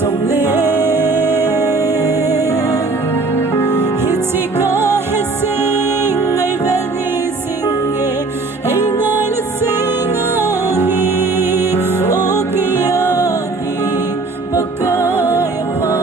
dòng lên hiện chỉ có hết sinh ngày về đi sinh nghề anh ngài là sinh ở đi ô kia đi bagai apa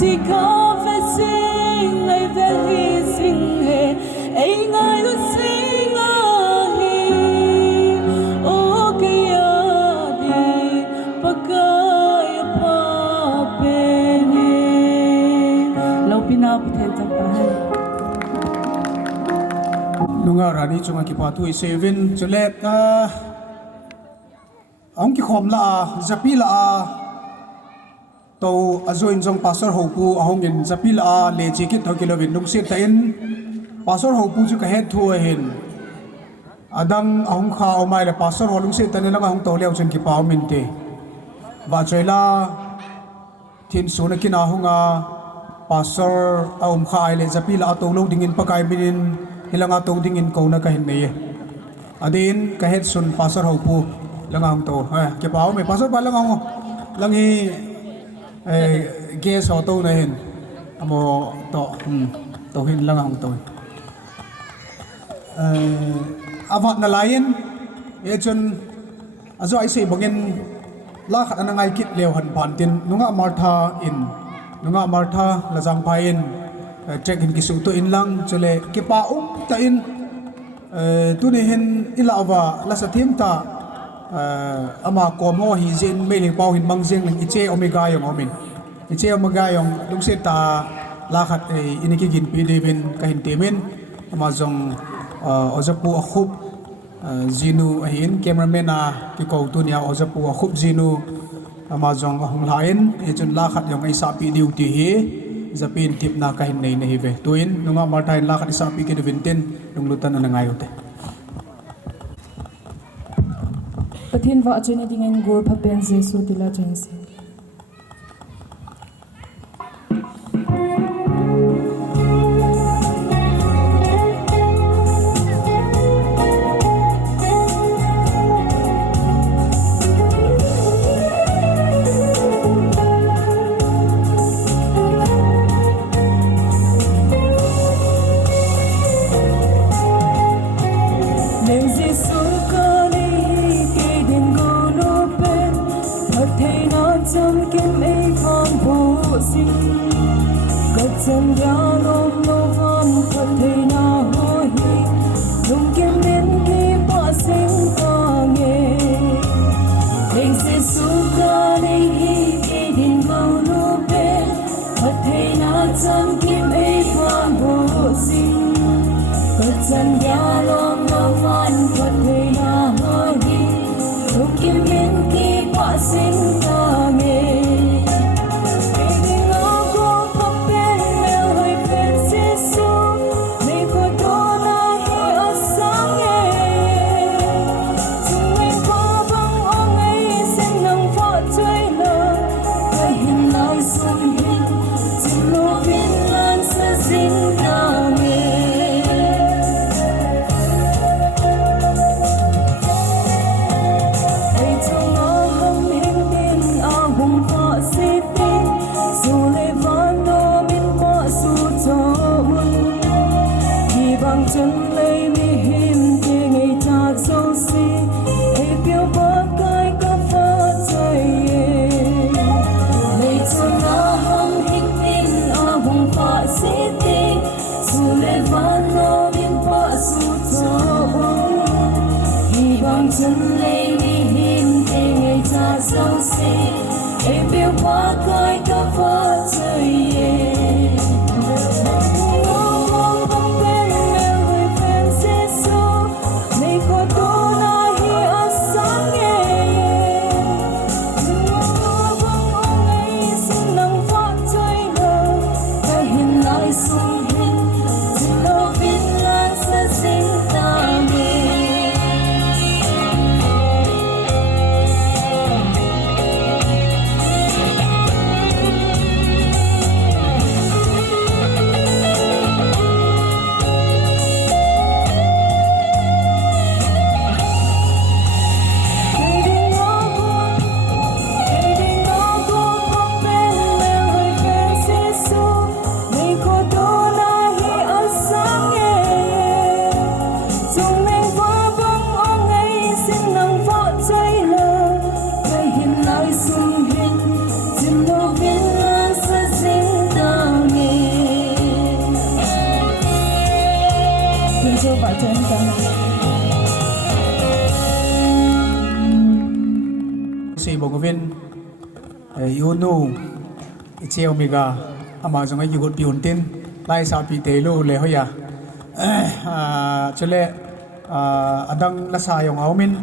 chỉ có phải sinh ngày về hy sinh nghề ấy ngài luôn sinh ở hi ô kia đi bagai apa bene lau pina puthen sampai nunga rani chunga ki patu seven chole ong ki khom la zapi la to azoin jong pastor hopu ahong in zapi la le chikit ho kilovin nung sit tain pastor hopu chu ka het thu hin adang ahong kha omai le pastor holung sit tan lang ahong to leo chen ki paw min te ba choila thin su na kina hunga pastor aum kha le zapi la to lo dingin pakai bin hilanga to dingin ko na ka hin nei adin ka het sun pastor hopu langang to ha ke paw me pastor ba langang lang hi ghé số tôi này hình amo to hình lang hong tôi avat na lain e chun azo ai sei bangin la khat na ngai kit leo han pan tin nunga martha la jang pai in check in kisu to in lang chole ke pa ta in tu ni hin ilawa la sa thim ta ama komo hi zin mailing pau hin mangjeng ning iche omega yong omin iche omega yong lungse ta la khat iniki gin pi devin ka hin temen ama jong ojapu akhup Zinu ahin cameraman ki ko tu nia ojapu khup Zinu amazong hong lain e chun la khat yong ai sa pi diu ti hi zapin tip na ka hin nei nei ve tuin nunga martain la khat sa pi ke vintin nung lutan na ngai ute Pathin wa chene dingen gor phapen Jesu tila jensi Bogovin Yunu Icheo Miga Amazon ay yugot piuntin lai sa pitelo le hoya chule adang lasayong aumin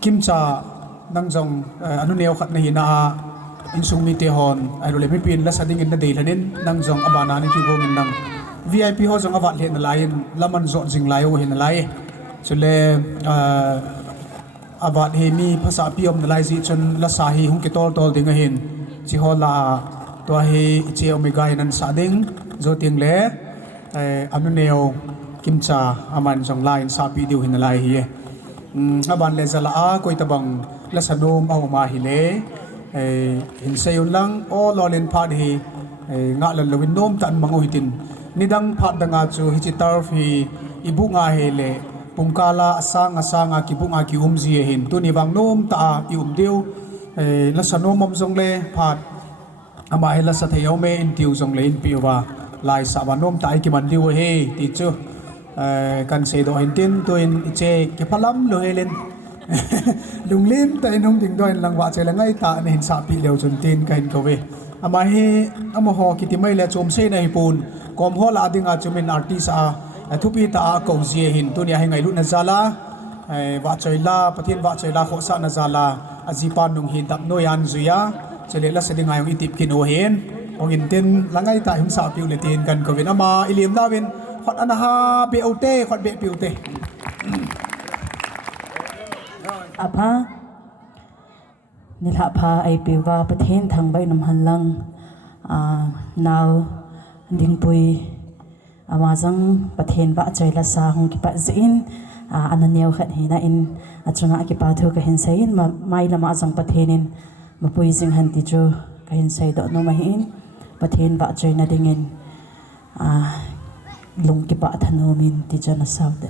kimcha nangjong anu neo khat na hina insung mi te hon ai le mi pin la sading in na deilanin nangjong abana ni kibongin nang VIP ho jong awat le na lain laman zo jing layo hin lai chule abat he mi phasa piom na lai ji chon la sahi hung ke tol tol ding a hin chi ho la to he che omega nan sa ding zo ting le anu neo kimcha aman jong lain sa pi diu hin lai hi aban le zala a koi tabang la sanom au ma hi le hin sayun lang o lolin phat hi nga lan lowin nom tan mango hitin nidang phat danga chu hi chi tarf hi ibu nga he le pungkala asanga kibunga ki umzi hin tu ni bang nom ta i umdeu la sanom mom jong le phat ama he la sa thayau me in tiu jong le in piwa lai sa ba nom ta ki man diu he ti chu kan se do hin tin tu in che ke phalam lo helen lunglim ta inong ding doin langwa che la ngai ta ne hin sa pi leo chun tin kain ko we ama he ama ho ki ti mai la chom se na hi pun kom ho la ding a chumin artist a thu pi ta cầu zia hin tu nia hengai lu na zala wa choila pathin wa choila kho sa na zala ajipan nung hin tap no yan zuya chele la seding ayong itip kino hen ong inten langai ta him sa piu le tin kan ko vin ama ilim na vin khot anaha be ote khot be piute apa nilha pha ai piwa pathen thang bai nam han lang naw ding pui amazang pathen ba choila sa hong ki pa zin ananiaw khat hina in achunga ki pa thu ka hin sain mai lama azang pathenin mapui sing han ti chu ka hin sai do no mahin pathen ba choina dingin lung ki pa thanomin ti jana saude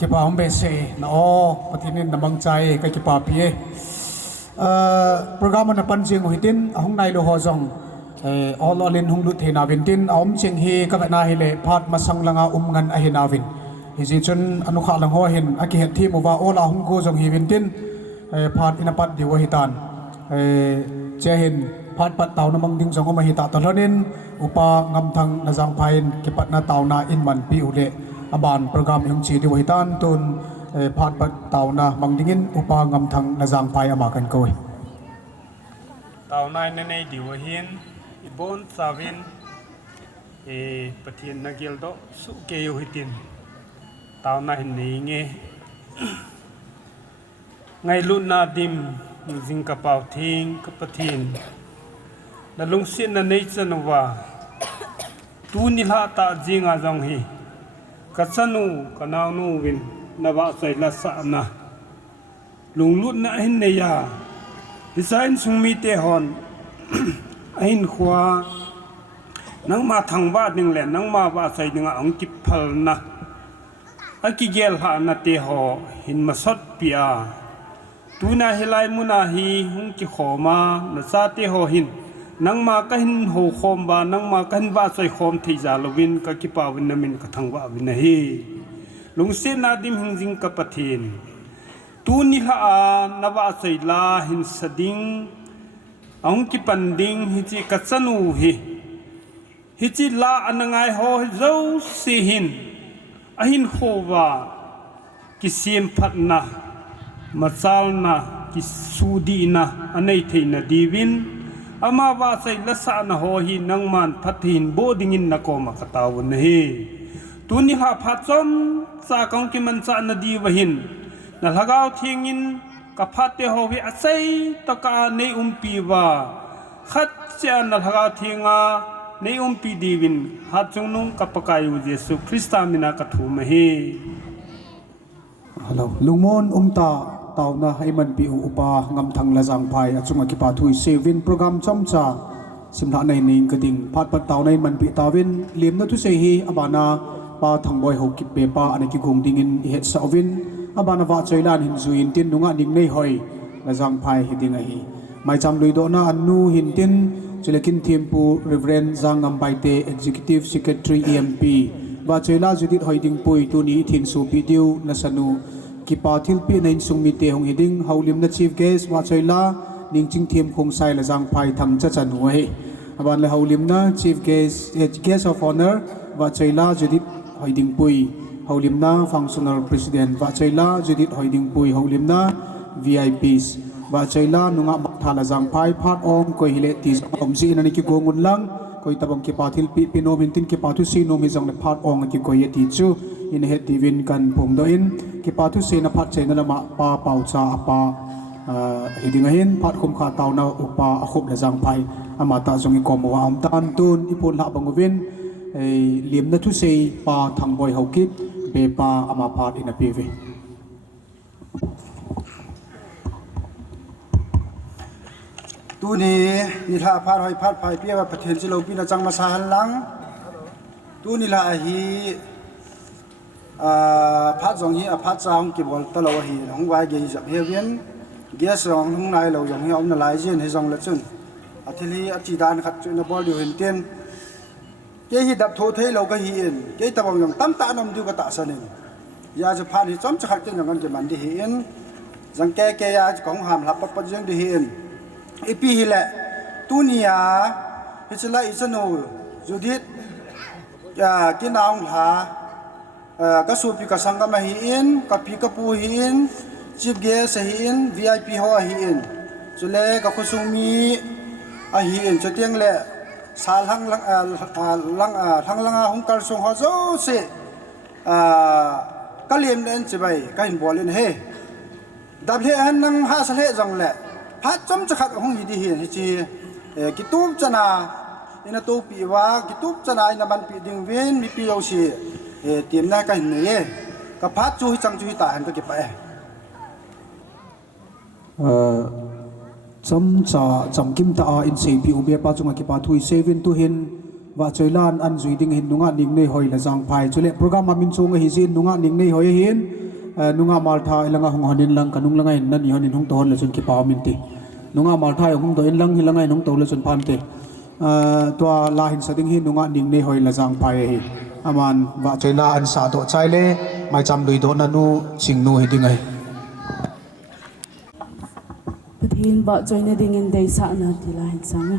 kipa hom be se na o patinin namang chai ka kipa pie program na panjing hitin ahong nai lo ho jong all in hung lu thena vintin aom cheng hi ka na hi le phat masang langa ngan a hina vin hi ji chun anukha lang ho hin aki het thi mowa ola hung ko jong hi vintin phat ina pat diwa hitan che hin phat pat tau na mang ding jong ma hi ta talonin upa ngam thang na jang phain ki pat na tau na in man pi ule aban program hung chi di wai tan tun phat pat tau na mang dingin upa ngam thang na jang phai ama kan koi tàu này nên này điều hiền bốn savin pathian nagil do su kêu hitin tàu này này nghe ngày lúc na dim dinh cặp bảo thiên cặp pathian là lung xin là này chân wa tu ni la ta jing a jong hi kasanu kanau nu win na ba sai la sa na lung lut na hin ne ya design sung mi te hon ain khwa nang ma thang ba ding le nang ma ba sai ding ang kip phal na aki gel ha na te ho hin ma sot pia tu na helai mu na hi hung ki khoma na sa te ho hin nang ma ka hin ho khom ba nang ma kan ba sai khom thei za lovin ka ki pa win na min ka thang ba win na hi lung se na dim hing jing ka pathin tu ni ha na ba sai la hin sading ang ki panding hi chi ka chanu hi chi la anangai ho zo si hin ahin ho wa ki sim phat na machal na ki sudi na anei thei na divin ama ba sai la sa na ho hi nang man phathin boding in na ko ma kataw na hi tu ni ha phatom sa kong ki man sa na di wahin na lagaw thingin kapate ho hi asai to ka nei pi wa khat cha na lagaw thinga nei pi divin ha chung nung kapakai u jesu krista mina ka thu ma hi hello lungmon ta tau na hai man pi upa ngam thang la jang phai achunga ki pa thui sevin program chamcha simna nei ning ka ding phat pat tau nei man pi tawin lem na thu sei hi abana pa thangboy ho ki pe pa ani ki gung ding in het sawin abana wa choilan hin zuin tin nunga ning nei hoi la jang phai hi ding a hi mai cham lui do na anu hin tin chilekin thimpu reverend jangam baite executive secretary emp wa choila judit hoiding pui tu ni thin su video na sanu ki pa thil pi nain sung mi te hong hiding haulim na chief guest wa choila ning ching thim khong sai la jang phai tham cha chan huai aban le haulim na chief guest of honor wa choila judit hoiding pui haulim na functional president wa choila judit hoiding pui haulim na vips wa choila nunga thala jang phai phat ong koi hile ti om ji na ni ki gongun lang koi tabang ki pathil pi pinomin tin ki pathu si no mi jang le phat ong ki koi ti chu in he divin kan pom do in ki pathu se na phat che na ma pa pau cha apa hiding hin phat khum kha taw na upa akhop la jang phai ama ta jong i kom wa am tan tun ipon la bangwin lim na thu se pa thang boy hokip be pa ama phat in a pv tu ni la phat hoi phat phai pia wa pathen chi lo pi na chang ma sa han lang tu ni la hi phat jong hi a phat chang ki bol ta lo hi hong wai ge jap he vian ge song hong nai lo jong hi om na lai jen he jong la chun a thil hi a chi dan khat chu na bol yu hin ten ke hi dap tho thei lo ka hi in ke ta bang yong tam ta nom du ka ta sa nin ya je phat hi chom cha khat ken yong an ke man di hi in jang ke ya kong ham la pat pat jeng di hi in ipi hile tunia hichla isano judit kinaung ha ka supi ka sangga ma hi in ka pi ka pu hi in chief guest hi in vip ho hi in chule ka khusumi a hi in choteng le sal hang lang hong kal song ho zo se ka lem den chibai ka hin bolin he dable han nang ha sa le jong le phat chom cha khat hong hi di hi chi kitub chana ina to pi wa kitub chana ina ban pi ding wen mi pi yo si tim na ka hin ye ka phat chu hi chang chu hi ta han ka ki pa chom cha cham kim ta in sei pi u be pa chunga ki pa thui seven to hin wa choilan an zui ding hin nunga ning nei hoi la jang phai chule program amin chunga hi jin nunga ning nei hoi hin nunga maltha ilanga hong hanin lang kanung langai nan ni hanin hong to hon la chun ki pa min ti nunga maltha hong to in lang hi langai hong to la chun pam te to la hin sading hi nunga ning nei hoi la jang phai hi aman wa choila an sa do chai le mai cham lui do na nu sing nu hi ding ai hin ba join na ding in day sa na tilahin sana.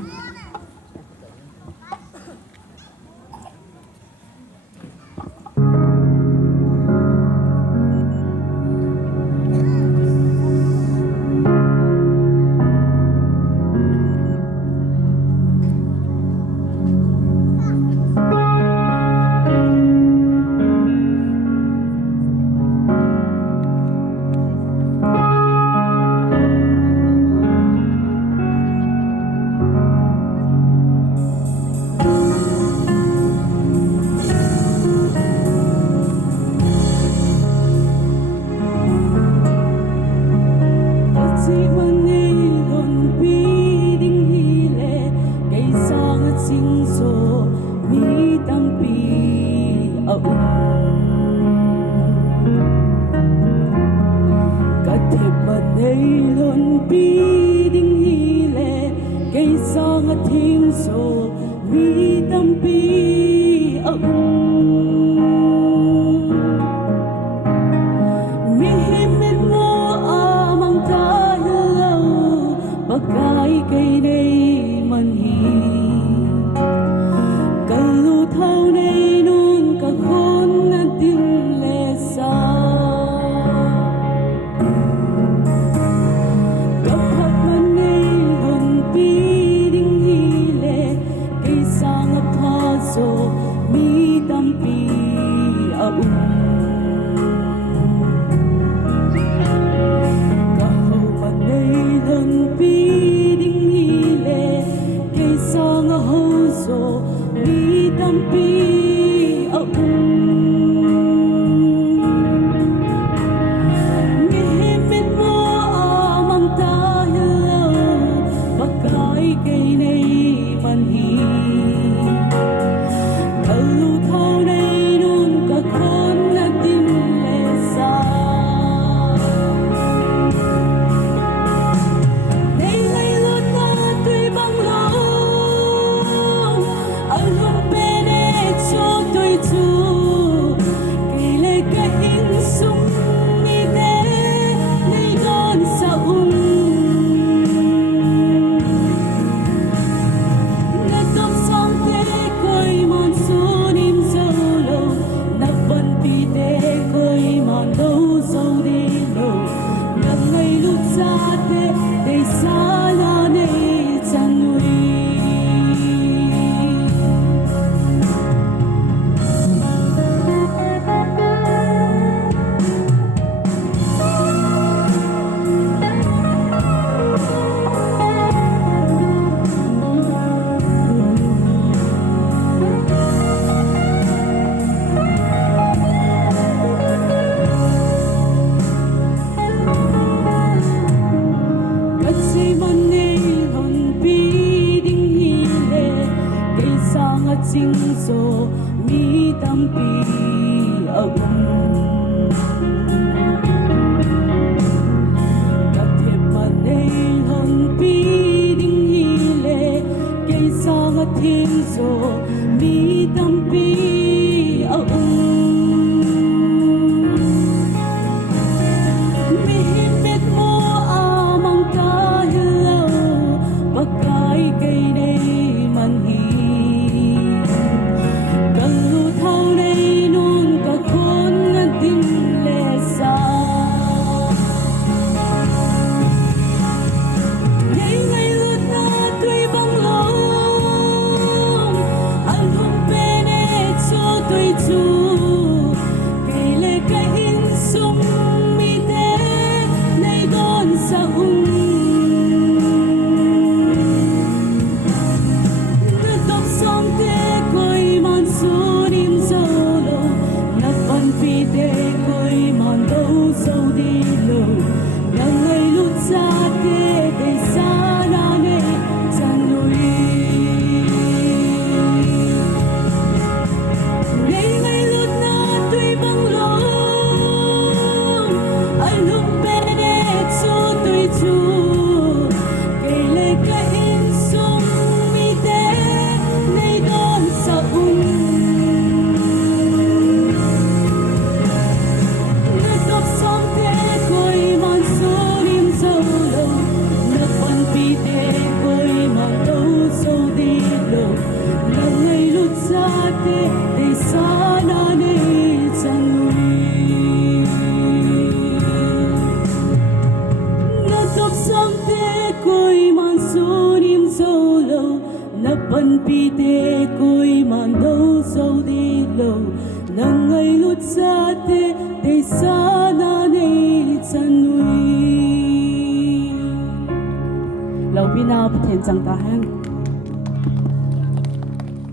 bina pathen chang ta hang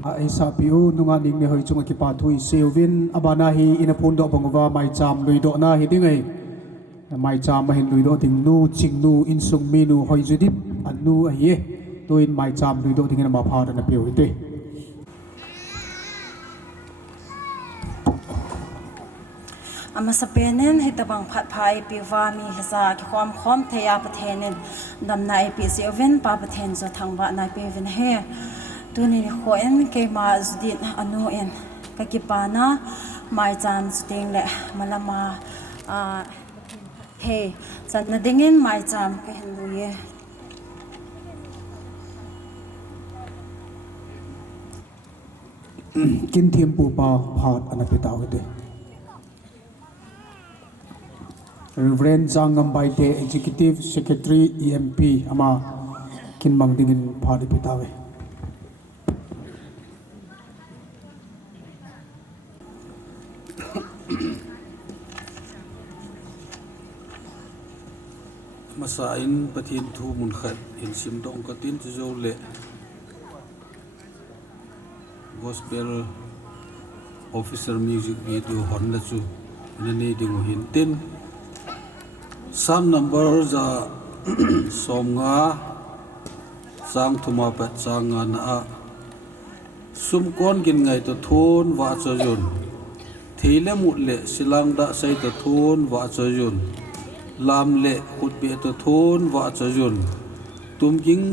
a esa piu nunga ning ne hoi chunga ki pa thui seuvin abana hi ina phun do bangwa mai cham lui do na hi dingai mai cham ma hin lui do ting nu ching nu in sung mi nu hoi judit an nu a ye toin mai cham lui do ting na ma pha da na piu hi te ama sapenen hitabang phat phai piwa mi hasa ki khom khom thaya pathenen namna ip seven pa pathen zo thangba na pe ven he tuni khoen ke ma zdin anu en ka ki pana mai chan sting le malama a he chan na dingin mai cham ke hindu ye kin thiam pu pa phat ana pe taw hi te Reverend Zangam Baite, Executive Secretary EMP, ama kin mangdingin phadi pitawe. Masain pathin thu mun khat in sim dong katin zo le gospel officer music video hon la chu ne ding hin tin Sam number za somnga sang thuma pat changa na sum kon gin ngai to thon wa chojun theile mu le silang da sai to thon wa chojun lam le khut be to thon wa chojun tum ging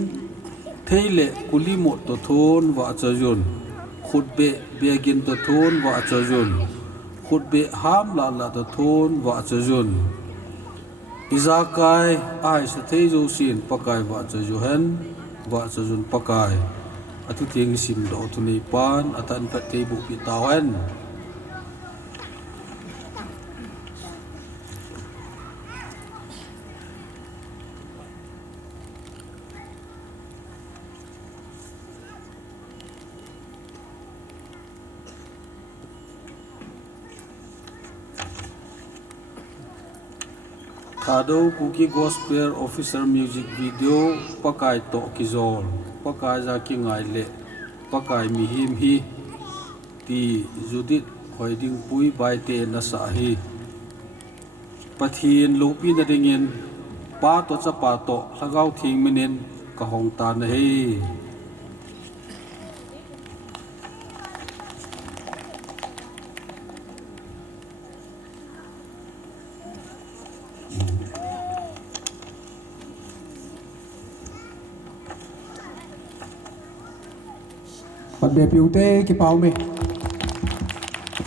theile kuli mo to thon wa chojun khut be begin to thon wa chojun khut be ham la la to thon wa chojun Izakai ai sa thei zo sin pakai wa cha johan wa cha jun pakai atu ting sim do tu nei pan atan pat thei bu pi tawan Thado Kuki Gospel Officer Music Video pakai to kizol pakai za ki ngai le pakai mi him hi ti judit hoiding pui bai te na sa hi pathin lupi na dingin pa to cha pa to lagau thing minin ka hong ta na hi Pat be piu te ki pau me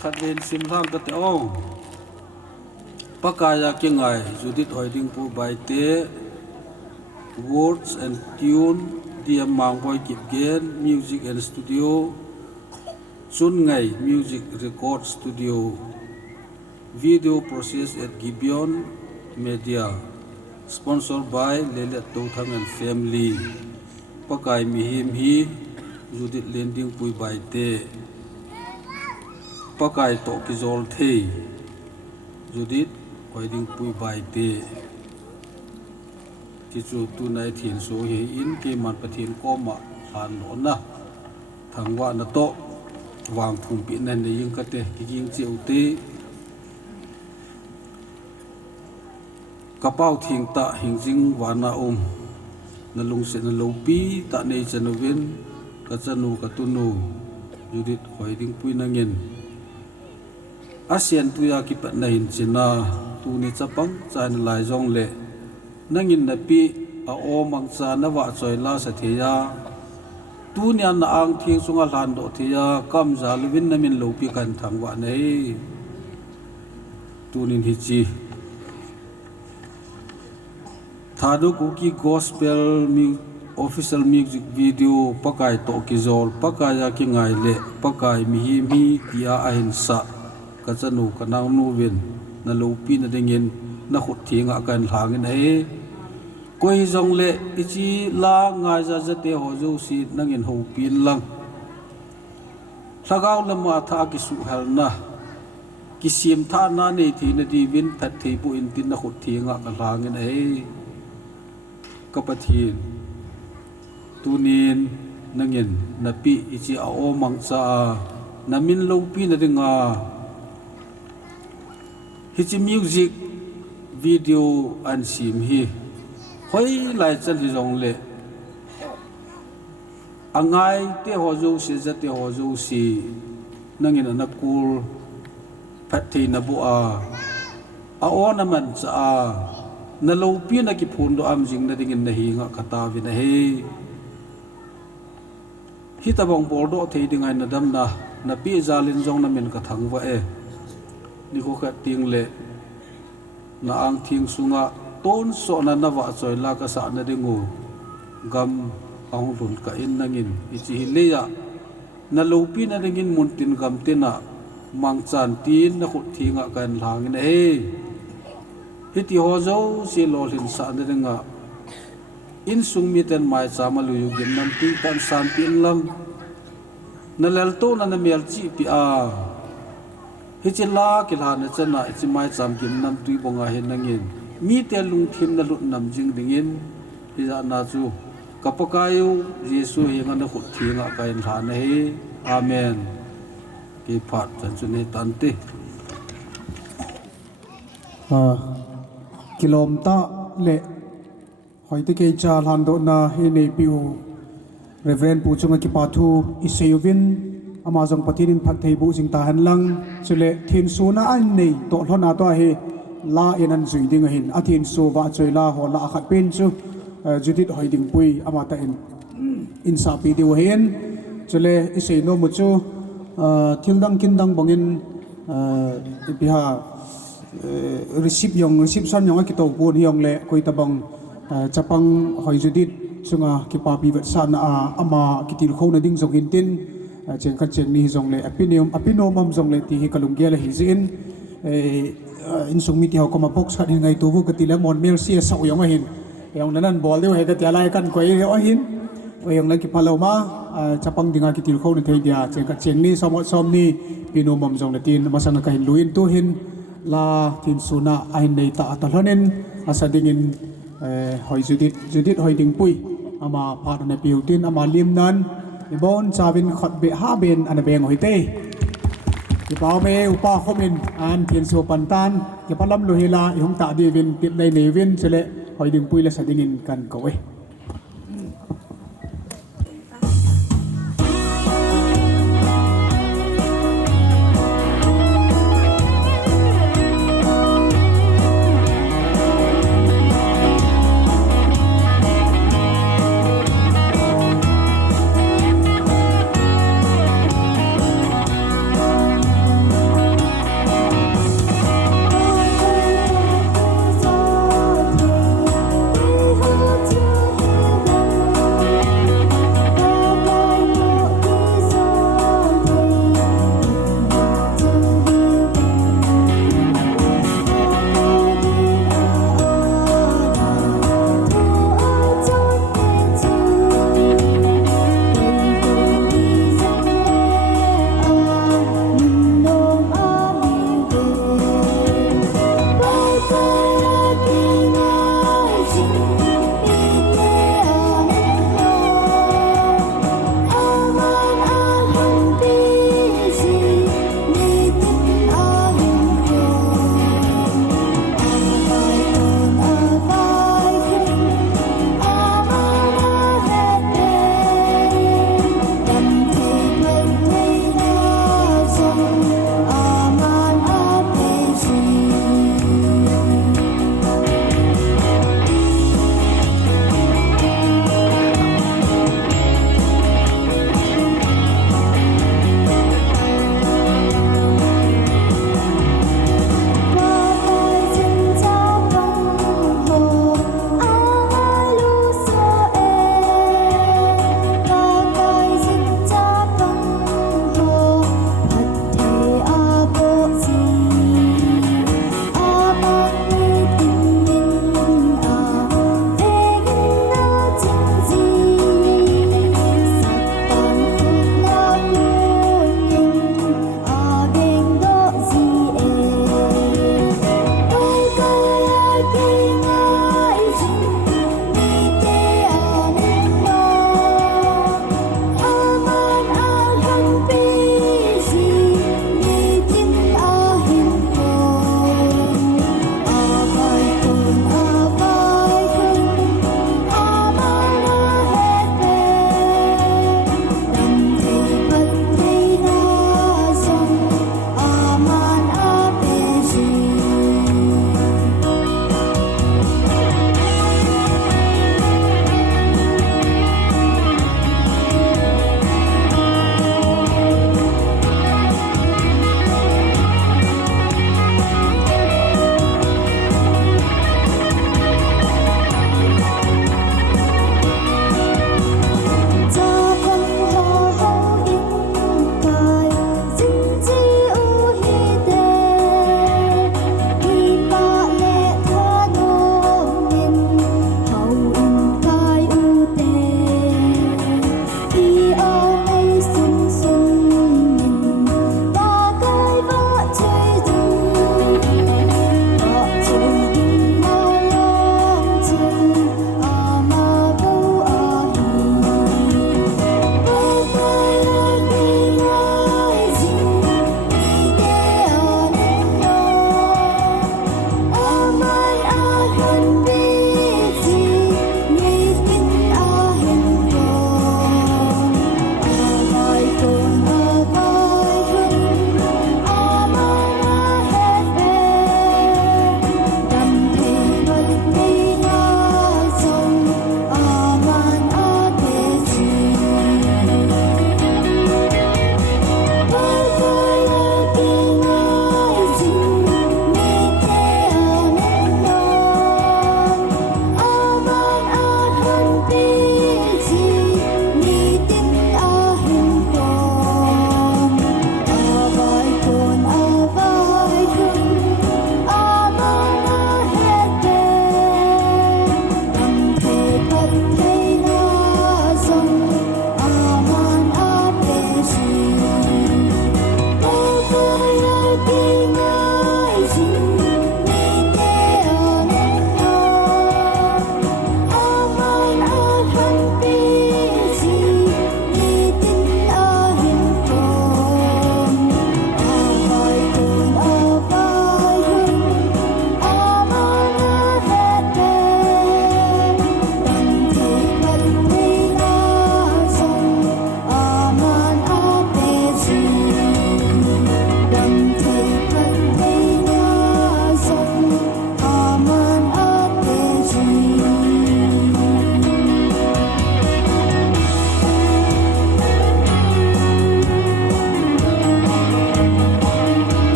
khat len sim tham ka te ong pakaya ki ngai judit hoiding pu bai te words and tune diam mang boy kip gen music and studio chun ngai music record studio video process at Gibeon Media sponsored by Lelet Tothang and Family pakai mi him hi judit lending pui bai te pakai to ki zol thei judit hoiding pui bai te ti chu tu nai thin so he in ke man pathin ko ma han lo na thangwa na to wang phum pi nan ne ying ka te ki ying cheu te kapau thing ta hingjing wana na lung se na lo pi ta nei chanovin ka chanu ka tunu judit hoiding pui nangin ASEAN tuya ki pat na hin china tu ni chapang chan lai jong le nangin na pi a omang cha na wa choi la sa theya tu nya na ang thing sunga hlan do theya kam za luvin namin lo pi kan thangwa nei tu nin hi chi Thadu Kuki Gospel Official Music Video pakai to kizol pakai ya ki ngai le pakai mi hi mi tia ahin sa ka chanu ka naw nu win na lo pi na dingin na khut thinga kan hangin ai koi jong le ichi la ngai za jate ho jo si nangin ho pin lang thagaw lama tha ki su hal na ki sim tha na nei thi na di win phat thei bu in tin na khut thinga ka hangin ai kapathin tunin nangin napi ichi a o mang cha namin lo pi na dinga hichi music video an sim hi hoi lai chan hi jong le angai te ho zo si za te ho zo si nangin na kul phat thi na bu a o na man cha na lo pi na ki phun do am jing na dingin na hi nga khata vi na he hi ta bong bor do thei ding ai na dam na pi zalin jong na min ka thang wa e ni ko kha ting le na ang thing sunga ton so na na wa choi la ka sa na dingu gam ang run ka in nangin ichi hi le ya na lo pi na dingin mun tin gam te na mang chan tin na khut thinga kan lang ne he hiti ho zo si lo lin sa na dinga in sung mi ten mai cha ma lu yu gin nam ti tan san pin lam na lel to na mel chi pi hi chi la ki la na chana chi mai cham gin nam tui bonga he nangin mi te lung thim na lut nam jing dingin hi za na chu kapakayu jesu hi nga na khut thinga kain tha na he amen ki phat chan chu ne tan ti kilom ta le hoi te ke cha lan do na he nei piu reverend pu chunga ki pathu iseyuvin amazong patinin phat thei bu jing ta han lang chule thin su na an nei to hlona to he la en an zui ding hin athin su wa choi la ho la khat pen chu judit hoi ding pui amata in sa pi diu hen chule isei no mu chu thildang kindang bangin biha reception yong ki to pun yong le koi tabang chapang hoi judit chunga ki pa pi vet san ama ki til kho na ding jong hin tin chen khat chen ni jong le apinom am jong le ti hi kalung gel hi zin in sung mi ti ho koma box khat ngai tu vu ka ti le mon mel si sa yong hin yong nan bol deu he ka ti lai kan koi o hin yong le ki paloma chapang dinga ki til kho na thei dia chen khat chen ni som ni pinom am jong le tin masang ka hin luin tu hin la tin suna ain nei ta atalonen asadingin hoi judit hoi ding pui ama phat na piu tin ama lim nan ibon chavin khot be ha ben an beng hoi te ki pau me upa khomin an tin so pantan ki palam lo hila i hong ta di vin pit nei nei vin chele hoi ding pui la sadingin kan ko we Hãy subscribe cho kênh Ghiền Mì Gõ để không bỏ lỡ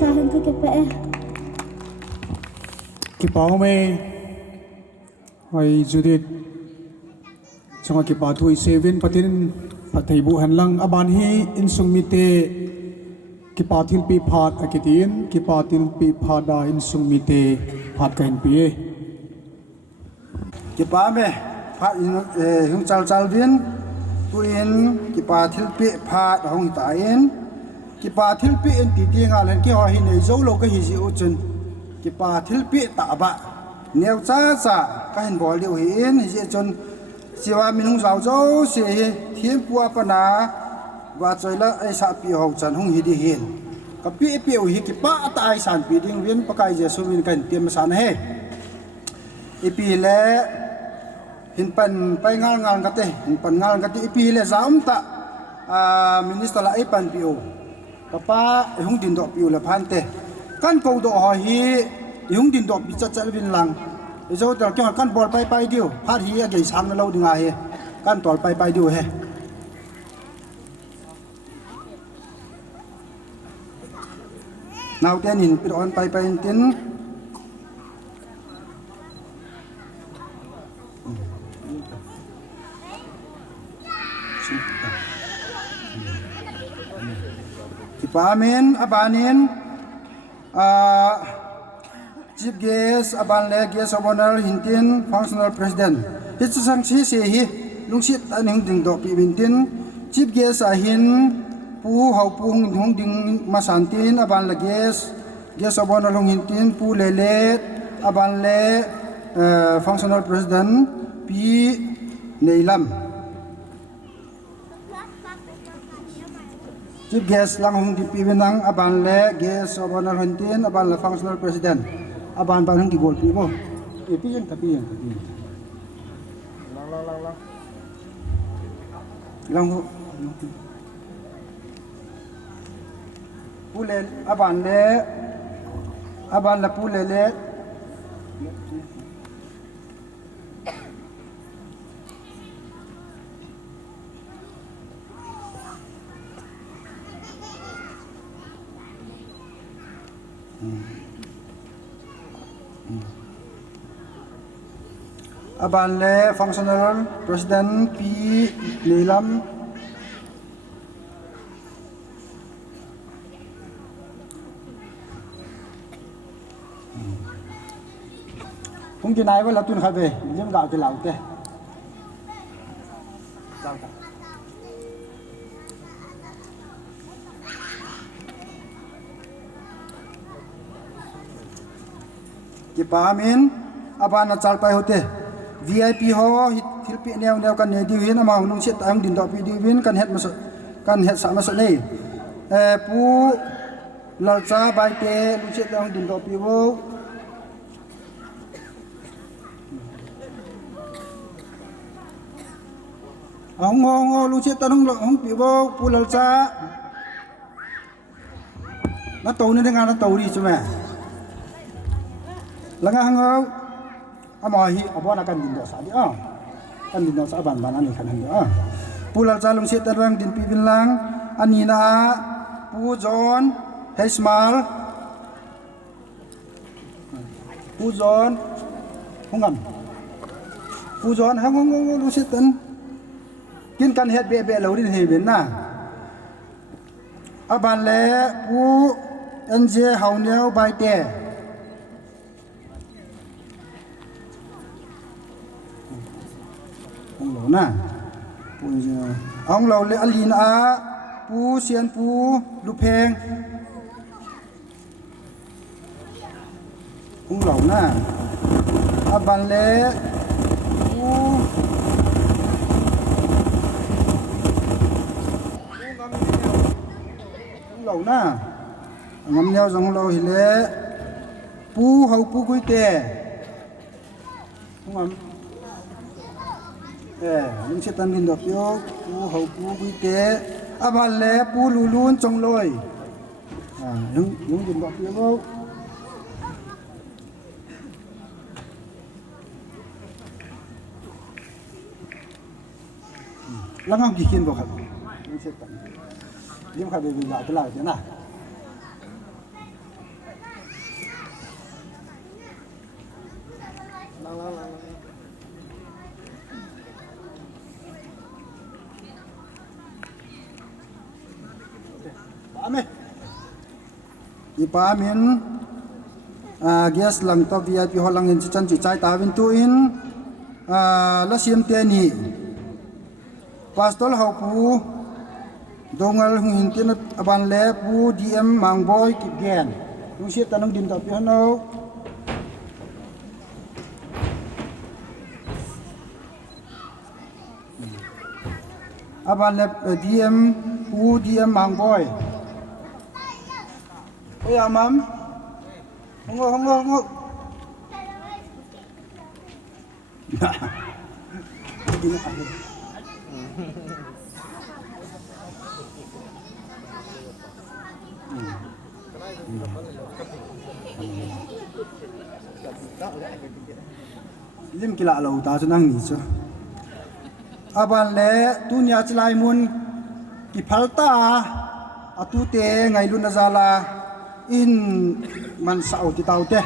tahan ka kepe ki pao me ai judit changa ki pa thui 7 patin pathai bu han lang aban hi in sung mi te ki pa thil pi phat akitin ki pa til pi phada in sung mi te phat kain pi ki pa me phat in hung chal vin tu in ki pa thil pi phat hong ta in ki pa thil pi en ti ti nga len ki ho hi nei zo lo ka hi ji u chun ki pa thil pi ta ba neu cha ka hin bol diu hi in hi ji chun siwa minung zau zo se hi thiem pu pa na wa choila ai sa pi ho chan hung hi di hin ka pi pi u hi ki pa ta ai san pi ding win pa kai je su min kan tiam san he ipi le hin pan pai ngal ka te hin pan ngal ka te ipi le zaum ta minister la ai pan pi u ka pa hung din do pi u le phan te kan ko do ho hi hung din do pi cha chal bin lang zo tar kyo kan bol pai diu phat hi a ge sang lo dinga he kan tol pai diu he now ten in pir on pai tin Kipamin abanin Chief Guest aban le Guest of Honor hintin Functional President Hitsang si se hi lungsit aning ding do pi bintin Chief Guest ahin pu hau pu hung ding masantin aban le Guest of Honor hung hintin pu le aban le Functional President pi neilam Chief Guest lang hung di pi binang aban le Guest of Honor hintin aban le Functional President aban ban hung di gol pi mo pi yang tapi lang pule aban la pule le aban le Functional President pi Nilam cũng cái này với là tuần khai về những gạo cái lão thế cái ba min aban chal pai hote VIP ho hilpi neo kan ne diwin ama nung sit ang din do pi diwin kan het sa ma so nei pu lal cha bai te nung sit ang din do pi wo ông lu chết ta không bị vô pu lal cha nó tàu nên ngang nó tàu đi chứ mẹ là ngang không à mà hi à bọn kan din do sa đi kan din do sa ban ani kan hin do pu lal cha lu chết ta rang din pi bin lang ani na pu John Hesmal pu John không ngầm pu John không lu chết tan kinh căn hết bẹ lo đi thì biến na à ban lẽ pu NJ hậu neo bài tè ông lẩu na ông lẩu lẽ alin a pu xiên pu lupeng ông lẩu na à ban lẽ pu lẩu na ngắm nhau giống lẩu thì lẽ pu hậu pu quy tè không ngắm những chiếc tan din đọc yo pu hậu pu quy tè à bà lẽ pu lù luôn trong lôi những din đọc yo lăng không kỳ kiên vào khẩn những chiếc tan nhưng khai về mình lại cái nào thế nào Ame. Ipa min gas lang to VIP holang in chan chi chai ta win tu in la sim te ni pastor hau pu dongal hungin tin aban le pu DM mangboy kip gen lung siat tanong din ta pi hano aban le DM pu DM mangboy ôi à mắm không ngô lim kila lâu ta cho năng nghỉ chưa aban le tu nya chlai mun ki phalta atu te ngai lun azala in man sao ti tau te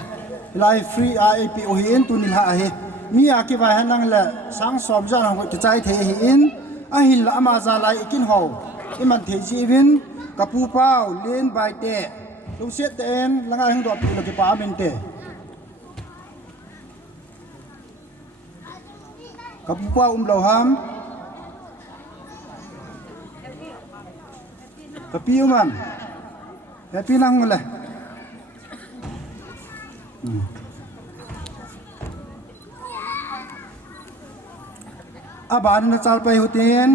lai free ip o hi in tu ni ha he mi a ki vai hanang le sang som jan ho ti chai the hi in a hil ama za lai ikin ho i man the ji win kapu pau len bai te lu set te en langa hang dot lo ki pa men te kapu pau lo ham kapiu man happy nang le aban na chal pai hutin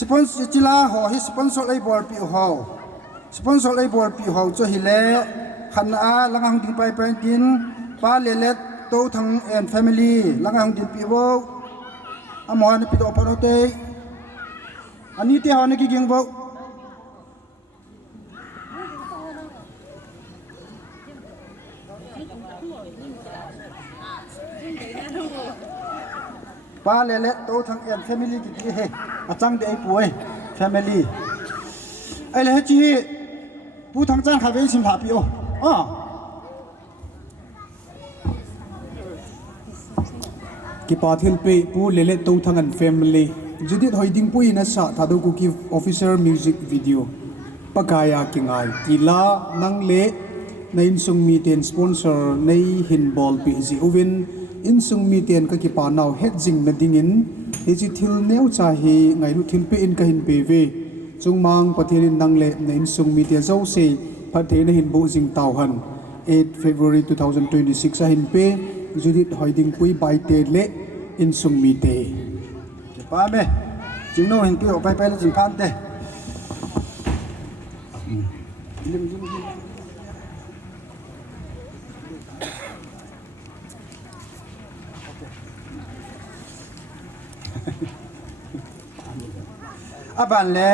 sponsor chila ho hi sponsor ai bor pi ho sponsor ai bor pi ho cho hi le khan a langang ding pai pai tin pa le let to thang and family langang ding pi bo amon pi do panote ani te ho ne ki ging bo ba lệ lệ tôi thằng em family kì he achang de ai puai family ai lệ chi pu thằng chang khai với sim thả pi o ki pathil pe pu lele to thangan family judit hoiding pu ina sa thadu ku ki officer music video pakaya kingai kila nang le na insung mi ten sponsor nei hin ball pi ji ovin insung mi ten ka ki pa naw hedging na dingin e ji thil neu cha hi ngai nu thil pe in ka hin pe ve chungmang pathirin nang le na insung mi te zo se phathe na hin bo jing taw han 8 February 2026 a hin pe judit hoiding pui bai te le insung mi te ba me ching no hin ki o pai pai la ching phan te aban le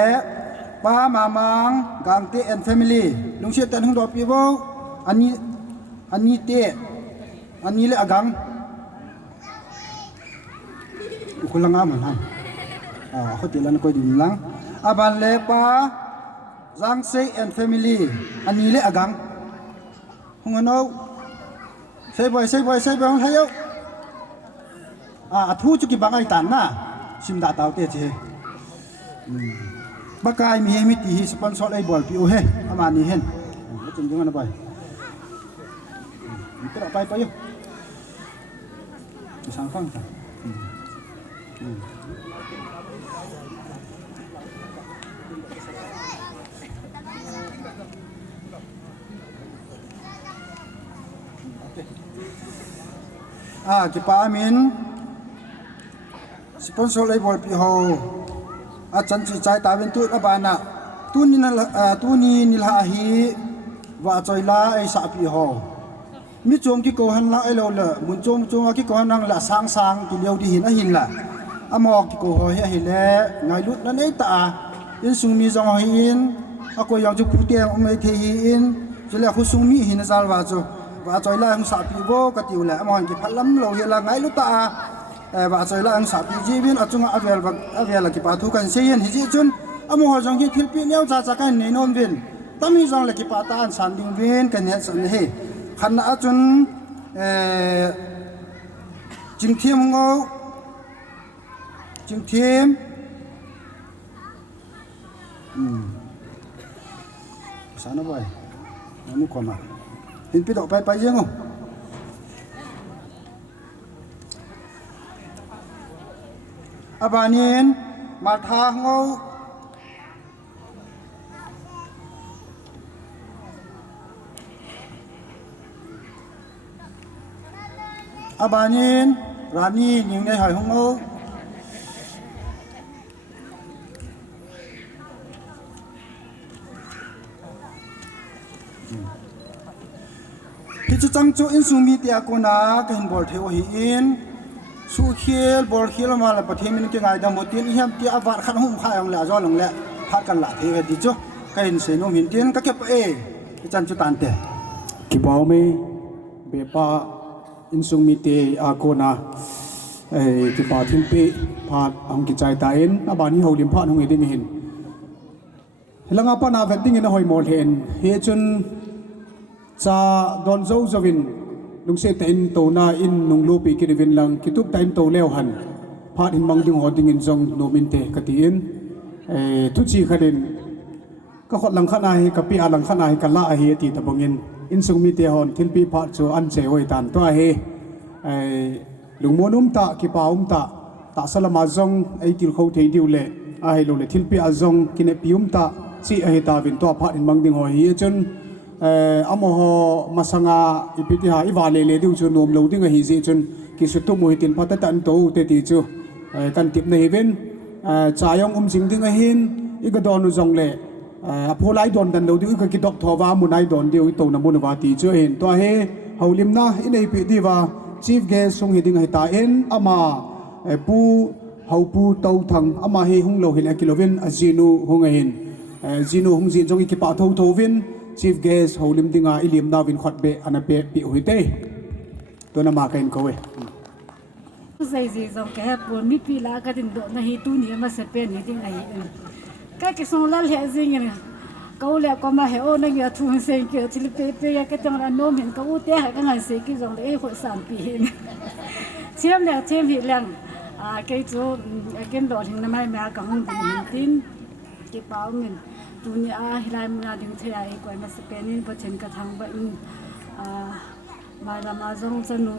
pa mamang gang te and family lung siat tan hung do pi bo ani te ani le agang ko lang aman han ko te lan ko din lang aban le pa jang se and family ani le agang hung ano sei boy hong hayo thu chu ki bangai tan na sim da taw te che bakai mi mi ti sponsor ai bol pi o he amani hen chum jung ana bai ko da pai pai yo sang phang ta ki pa min sponsor ai bol pi ho a chan chi chai ta wen tu abana tu ni nil ha hi wa choila ai sa pi ho mi chom ki ko han la ai lo la mun chom ki ko han la sang ki leu di hin a hin la amo ki ko ho hi le ngai lut na nei ta in sung mi jong hi in a ko yang chu pu te o mai the hi in chele khu sung mi hin zal wa chu wa choila ang sa pi bo ka ti la amo ki phalam lo hi la ngai lut ta và rồi là anh sắp đi viên ở trong avel là cái bà thu cần xây hiện gì chun amo họ trong cái thiếu pin nhau cha cái này nôm viên tâm hi trong là cái bà ta anh sản đình viên cái này sản he khăn ở chun chính thêm ngô chính thêm sao nó vậy nó muốn còn mà hình biết độ bay riêng không abanin mà tha ngô abanin rani những ngày hỏi không ngô khi chú trăng chú in sumi tia cô na cái hình bol theo hi in su khiel bol khiel mà là bát thêm những cái ngày đó một tiếng hiểm tia vạn khăn hùng khai ông lẽ do lòng lẽ phát cần lạ thế thì chú cái hình sẽ nôm hiện tiền các cái cái chân chú tàn tệ ki bao me be pa in sumi te a ko na ki pa thim pe phat ang ki chai ta in abani ho lim phat hong e ding hin helanga pa na vetting in a hoi mol hen he chun cha don zo zovin lung se ta in to na in nung lu pi ki vin lang ki tup ta in to leo han phat in mang ding ho ding in zong no min te ka ti in thu chi khaden ka khot lang khanai ka pi alang khanai ka la a he ti ta bongin in sung mi te hon thil pi phat chu an che oi tan to a he lung monum ta ki paum ta salama zong ai til kho thei diu le a he lo le thil pi a zong ki ne pium ta chi a he ta vin to phat in mang ding ho hi chun amoho masanga ipiti ha iwale le diu chu nom lo ding a hi ji chun ki su tu mu hi tin phat ta tan to te ti chu kan tip nei ven chayong jing ding a hin i ga don zong le a pholai don dan lo diu ka ki dok thowa munai don diu to na mun wa ti chu hin to he holim na in ei pi di wa chief guest sung hi ding hai ta en ama pu pu tau thang ama he hung lo hin a kilovin azinu hung a hin zinu hung zin jong ki pa tho vin chief guest holim dinga ilim na vin khot be anape pi huite to na ma kain ko we dây gì dòng cái hẹp buồn mít pi lá cái tình độ này hi tu niệm mà sẽ bên thì này cái sông lá lẹ gì nhỉ câu lẹ có mà hiểu nó nhiều thu sen kiểu chỉ pe cái trong là nôm hiện câu té cái ngày sẽ cái dòng đấy hội sản pi hiện chiếm lẹ chiếm hiện lẹ cái chỗ cái độ thì năm nay mẹ cũng không tin cái bảo mình tu niệm lại mình là đứng thấy quay mà sẽ bên nên bắt chân cái thằng bệnh mà làm mà dòng chân nuôi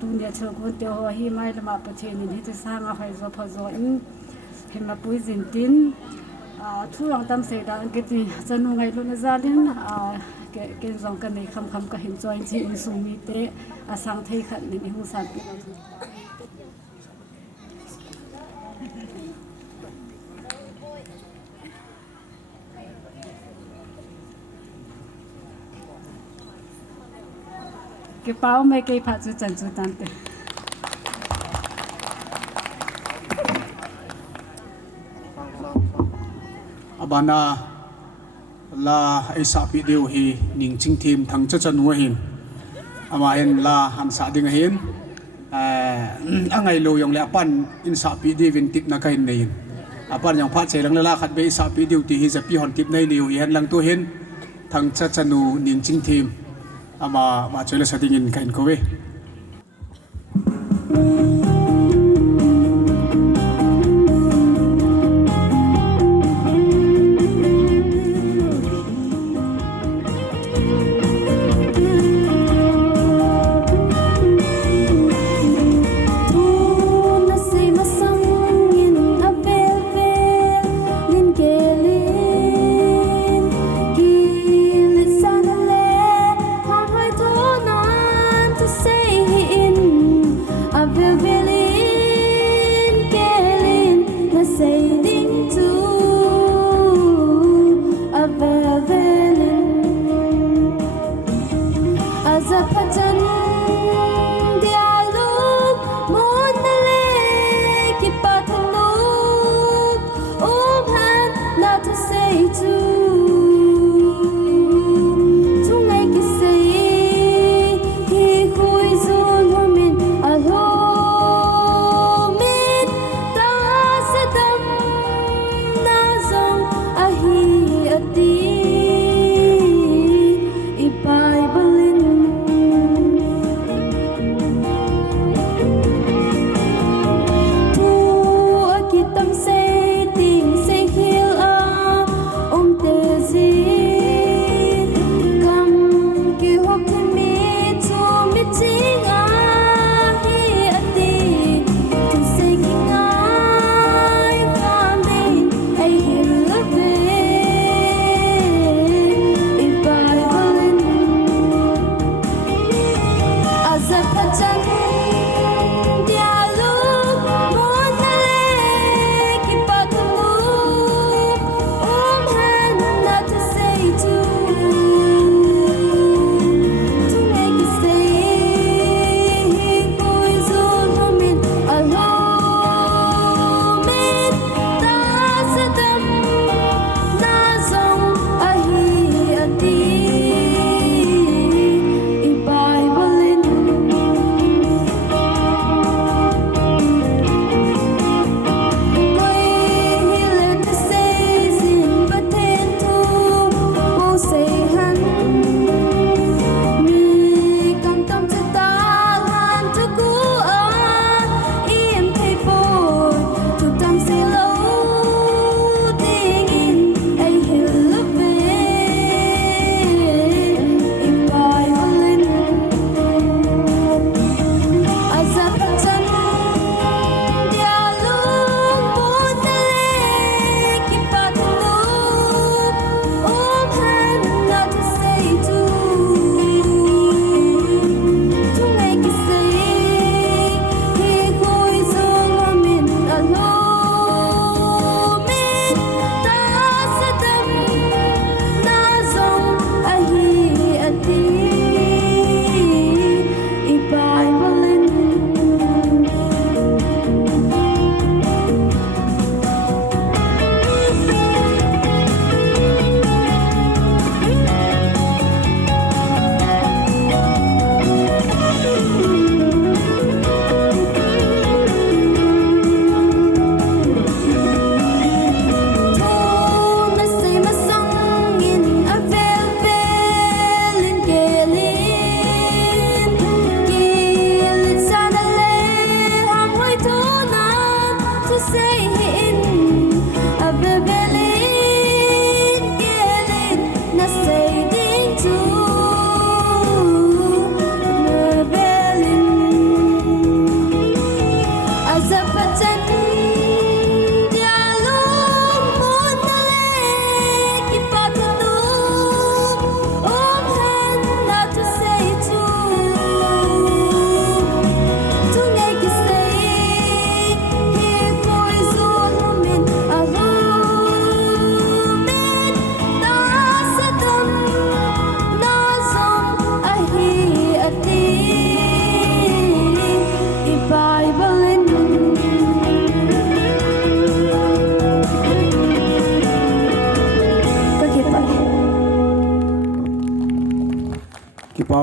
tu niệm chơi con tiêu hi mai làm mà bắt chân nên thì sang à phải做phật做in thì mà bùi dính tin thu lòng tâm sẽ đang cái gì chân nuôi ngày luôn ra đến cái dòng cái này khăm cái hình cho anh chị in sung mi tế sang thấy khẩn nên không sản cái bao mấy cái phát chú tan thế abana la aisa pi deu hi ning ching thim thang cha chan wa hin ama en la han sa ding hin angai lo yong le pan in sa pi di vin tip na kain nei apan yang phat che lang la khat be sa pi deu ti hi za pi hon tip nei liu yan lang tu hin thang cha chanu ning ching thim ama ma chele sa ding in kain ko we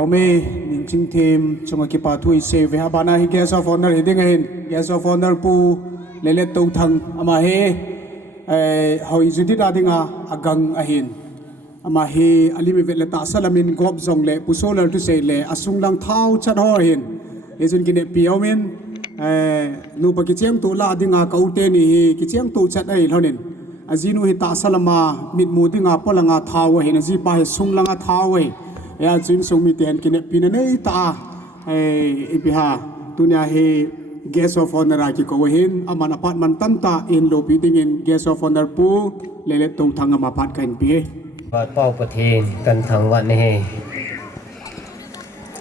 piao me ning ching thêm chung ki pa thui se ve bana hi guest of honor hi ding hin guest of honor pu lele to thang ama he hoi judi da dinga agang ahin ama he alimi vet le ta salamin gop zong le pu solar tu se le asung lang thau chat ho hin le jun ki ne piao men nu pa ki chem tu la dinga kau te ni hi ki chem tu chat ai lonin azinu hi ta salama mit mu dinga polanga thaw hin azi pa he sung langa thaw ya chin sung mi ten ki ne pin nei ta ipiha tunya he guest of honor ki ko hin aman apartment tanta in lo pi ding in guest of honor pu lele tong thang ma phat kan pi ว่าเป้าประเทศกันทั้งวันนี้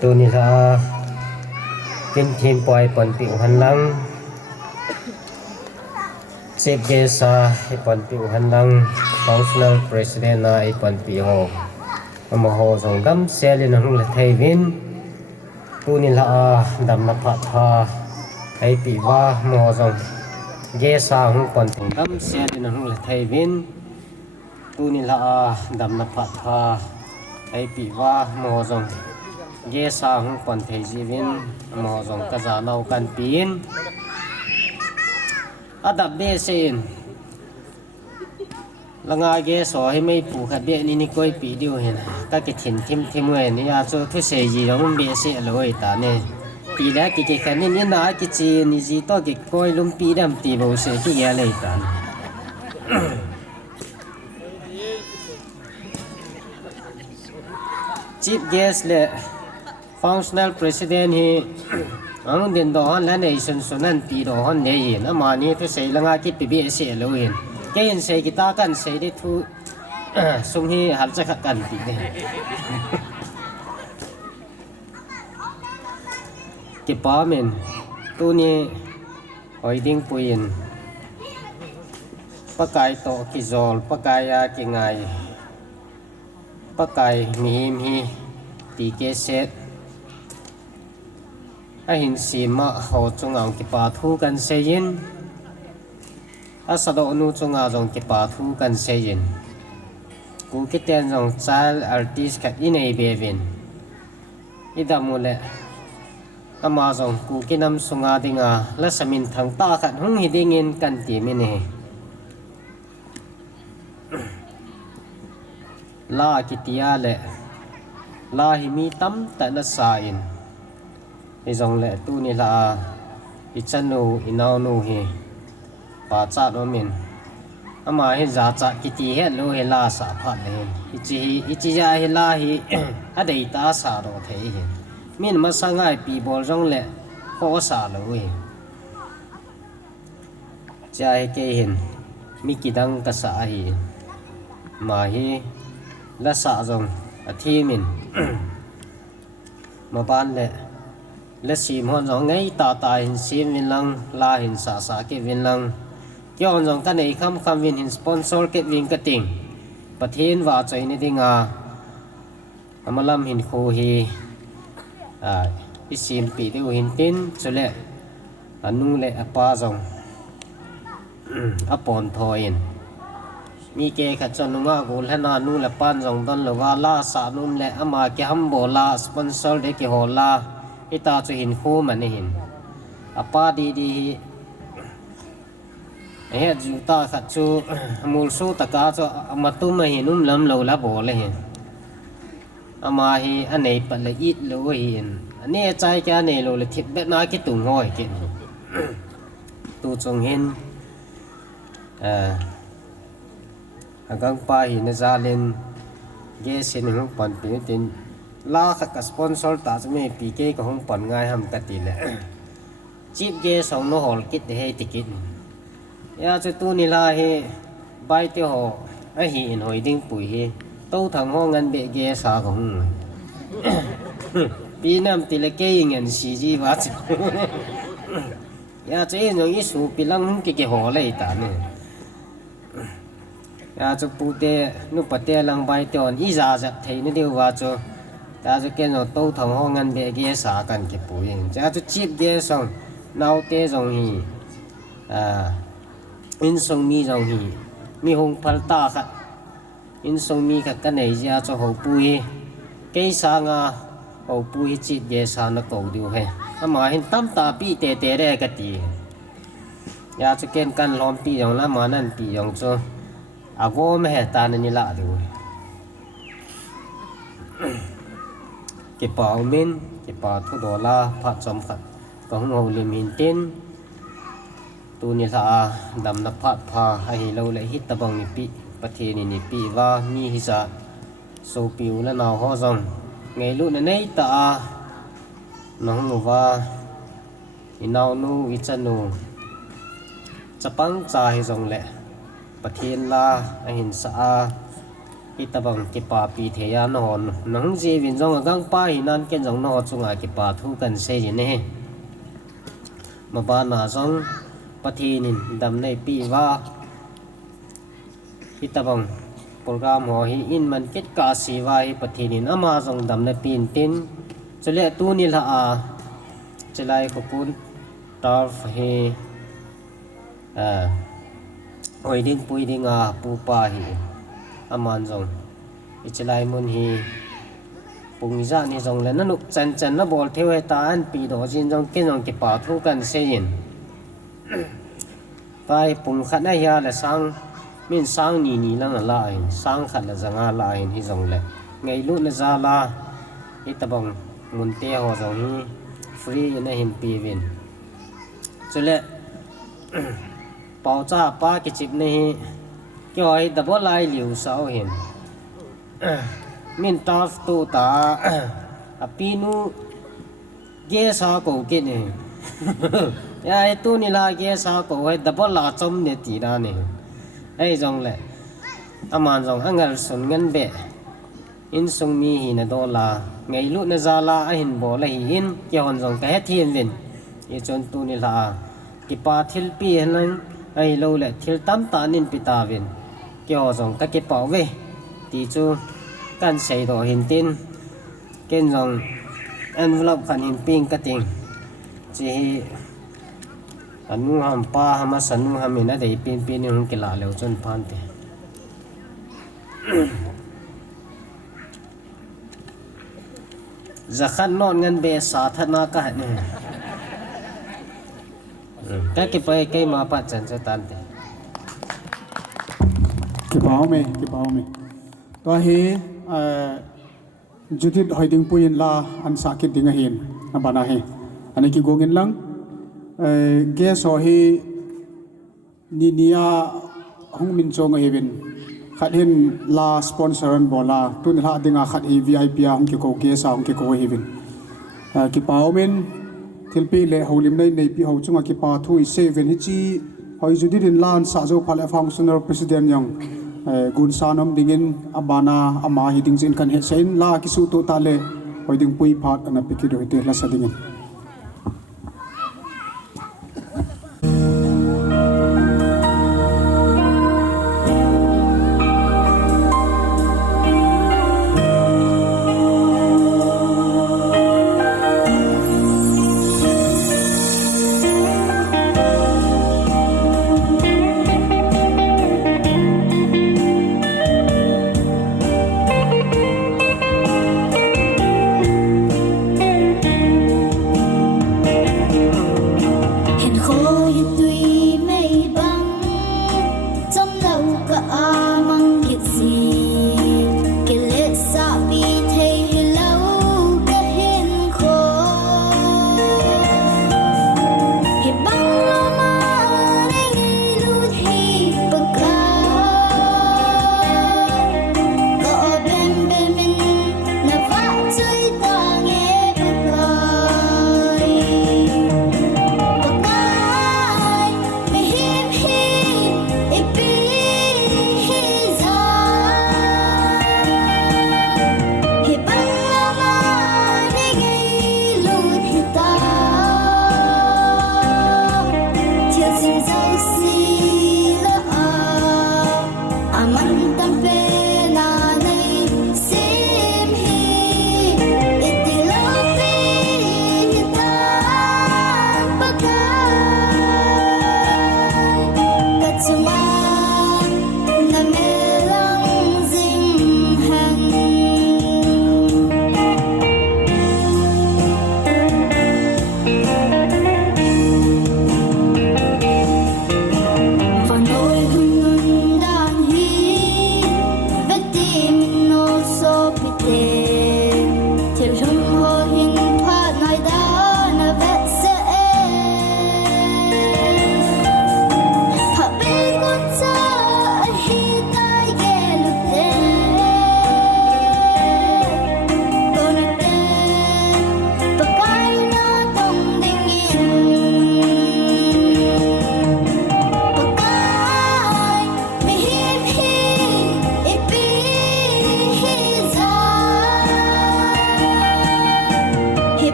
ตัวนี้ละเป็นทีมปล่อยปนปิวหันหลังเซฟเกษาให้ปนปิวหันหลัง functional president นะไอ้ปนปิวมโหสงดำเซลินหุ่นละไทยวินตัวนี้ละดำนับพาไอ้ปีว่ามโหสงเกษาหุ่นปนปิวดำเซลินหุ่นละไทยวินตูนี่ละดำนับพาไอปีว่ามอจงเกษาหุ่นปนเทจีวินมอจงกระจานากันปีนอัดับเบสินละงาเกษาให้ไม่ผูกขัดเบนี่นี่ก้อยปีเดียวเห็นก็กิถิ่นทิมเวนี่อาจจะทุเสียจีเราไม่เบสิเลยตาเนี่ยปีแรกกิขันนี่น่ากิจีนี่จีต้องกิก้อยลุมปีดำตีโบเสียที่แย่เลยตาChief guest le functional president hi ang din doon la nation sunan pi doon ne yin amani to sei langa ki pi se lo yin ke yin sei kita kan sei de thu sum hi hal cha kan pi ne ki pa men tu ni hoi ding puin pakai to ki zol pakaya ki ngai pakai mihim hi ti ke set a hin sima ho chungang ki pa thu kan seyin a sado nu chunga jong ki pa thu kan seyin ku ki ten jong child artist khat inei bevin idamule ama jong ku ki nam sunga dinga la samin thang ta khat hung hi dingin kan ti mi ne la kitia le la hi mi tam ta na sa in i jong le tu ni la i chanu inau nu hi pa cha no min ama hi za cha kiti he lo he la sa pha le i chi ya hi la hi a dei ta sa ro the hi min ma sa ngai pi bol jong le ko sa lo hi cha hi ke hin mi kidang ka sa hi ma hi la sa jong a thi min ma ban le la sim hon jong ngai ta hin sim win lang la hin sa ke win lang kyon jong ka nei kham win hin sponsor ke win ka ting pathin wa choi ni dinga amalam hin khu hi isim pi de hin tin chule anu le apa jong apon thoinมีเกขัดจนว่ากูและนานูและปั้นจงต้นหรือว่าล่าสานุมและอามาเกฮัมโบลาสปอนเซอร์เด็กโฮลาอิตาจะเห็นคู่มันนี่เห็นอาป้าดีเฮ้ยจูตาขัดจูมูลสู้ตะกาจะมาตุ้มมาเห็นนุ่มล้ำเหลาละโบเลยเห็นอามาเฮอันไหนปัดละอิดเลยเห็นอันนี้ใจแกเนี่ยเราเลยทิพย์แบบน้อยคิดตุ่งห้อยกินตูจงเห็นhanggang pa hin zalin gesin hung pan pinitin la ka sponsor ta me pk ko hung pan ngai ham katile chip ge song no hol kit he ticket ya chu tu ni la he bai te ho a hi in hoi ding pui he to thang ho ngan be ge sa ko hung pi nam ti le ke ngan si ji wa chu ya che no yi su pi lang hung ki ke ho le ta ne ya chu pu te nu pa te lang bai te on i za za thei ni deu wa chu ta chu ke no to thang ho ngan be ge sa kan ke pu yin cha chu chip ge song nau te jong hi in song mi jong hi mi hong phal ta kha in song mi kha ka nei ja chu ho pu hi ke sa nga ô pu hi chít ghé sa nó cầu điều hè mà hin tam ta pi tê tê đấy cái gì ya cho ken kan lom pi yong la ma nan pi yong cho à vô me he ta nên lạ điều cái bảo min cái bảo thu đô la phát som khát có ngầu lim hin tin tu ni la dam na phát pha hay lâu lại hít tabang ni pi pathe ni pi wa mi hi sa so piu la nào ho zong ngày lúc này ta nó ngủ va nào nu ít chân nu chapang cha hi zong le pathian la a hin sa itabang ki pa pi theya no hon nang ji win zong gang pa hi nan ken zong no chunga ki pa thu kan se ji ne ma ba na zong pathin dam nei pi wa itabang program ho hi in man ket ka si wa hi pathin ama zong dam na pin tin chule tu ni la a chelai ko pun tar he oi ding pui ding a pu pa hi aman zong ichelai mun hi pung za ni zong le nanu chan chan na bol theu he ta an pi do jin zong ken zong ki pa thu kan se yin pai pung khat na ya la sang min sang ni lang la in sang khat la zanga la in hi zong le ngai lu na za la itabang mun te ho zong hi free na hin pi win chule bảo cha ba cái chip này cái hỏi double lại liu sao hiện mình tao tu ta à pinu ghé sao cổ cái này ya tu ni la ghé sao cổ hay double là trong này tí ra này ấy giống lệ aman giống anh ở xuân ngân bẹ in sung mi hi na đô la ngày lúc na ra la anh bỏ lại in cái hòn giống cái hết thiên vin ये चोन tu ni la ki pa thil pi hen ai lo le thil tam ta nin pitavin kyo jong ka ki paw ve ti chu kan sei do hin tin ken jong envelope khan hin ping ka ting chi anu ham pa hama sanu ham ina dei pin pin ni hung ki la leo chon phan te zakhan non ngan be sa thana ka ne các cái mà phát triển cho tan thì cái bảo me to he judit hoiding puin la an sakit dinga hin na bana he ani ki gongin lang ge so he ni nia hung min chong he bin khat hin la sponsor an bola tun la dinga khat he vip a hung ki ko ge sa hung ki ko he bin ki pau men thilpi le holim nei nei pi ho chunga ki pa thui seven hi chi hoi judi din lan sa zo phale functional president yang gun sanom dingin abana ama hi ding jin kan he sein la ki su to ta le hoi ding pui phat ana piki do te la sa dingin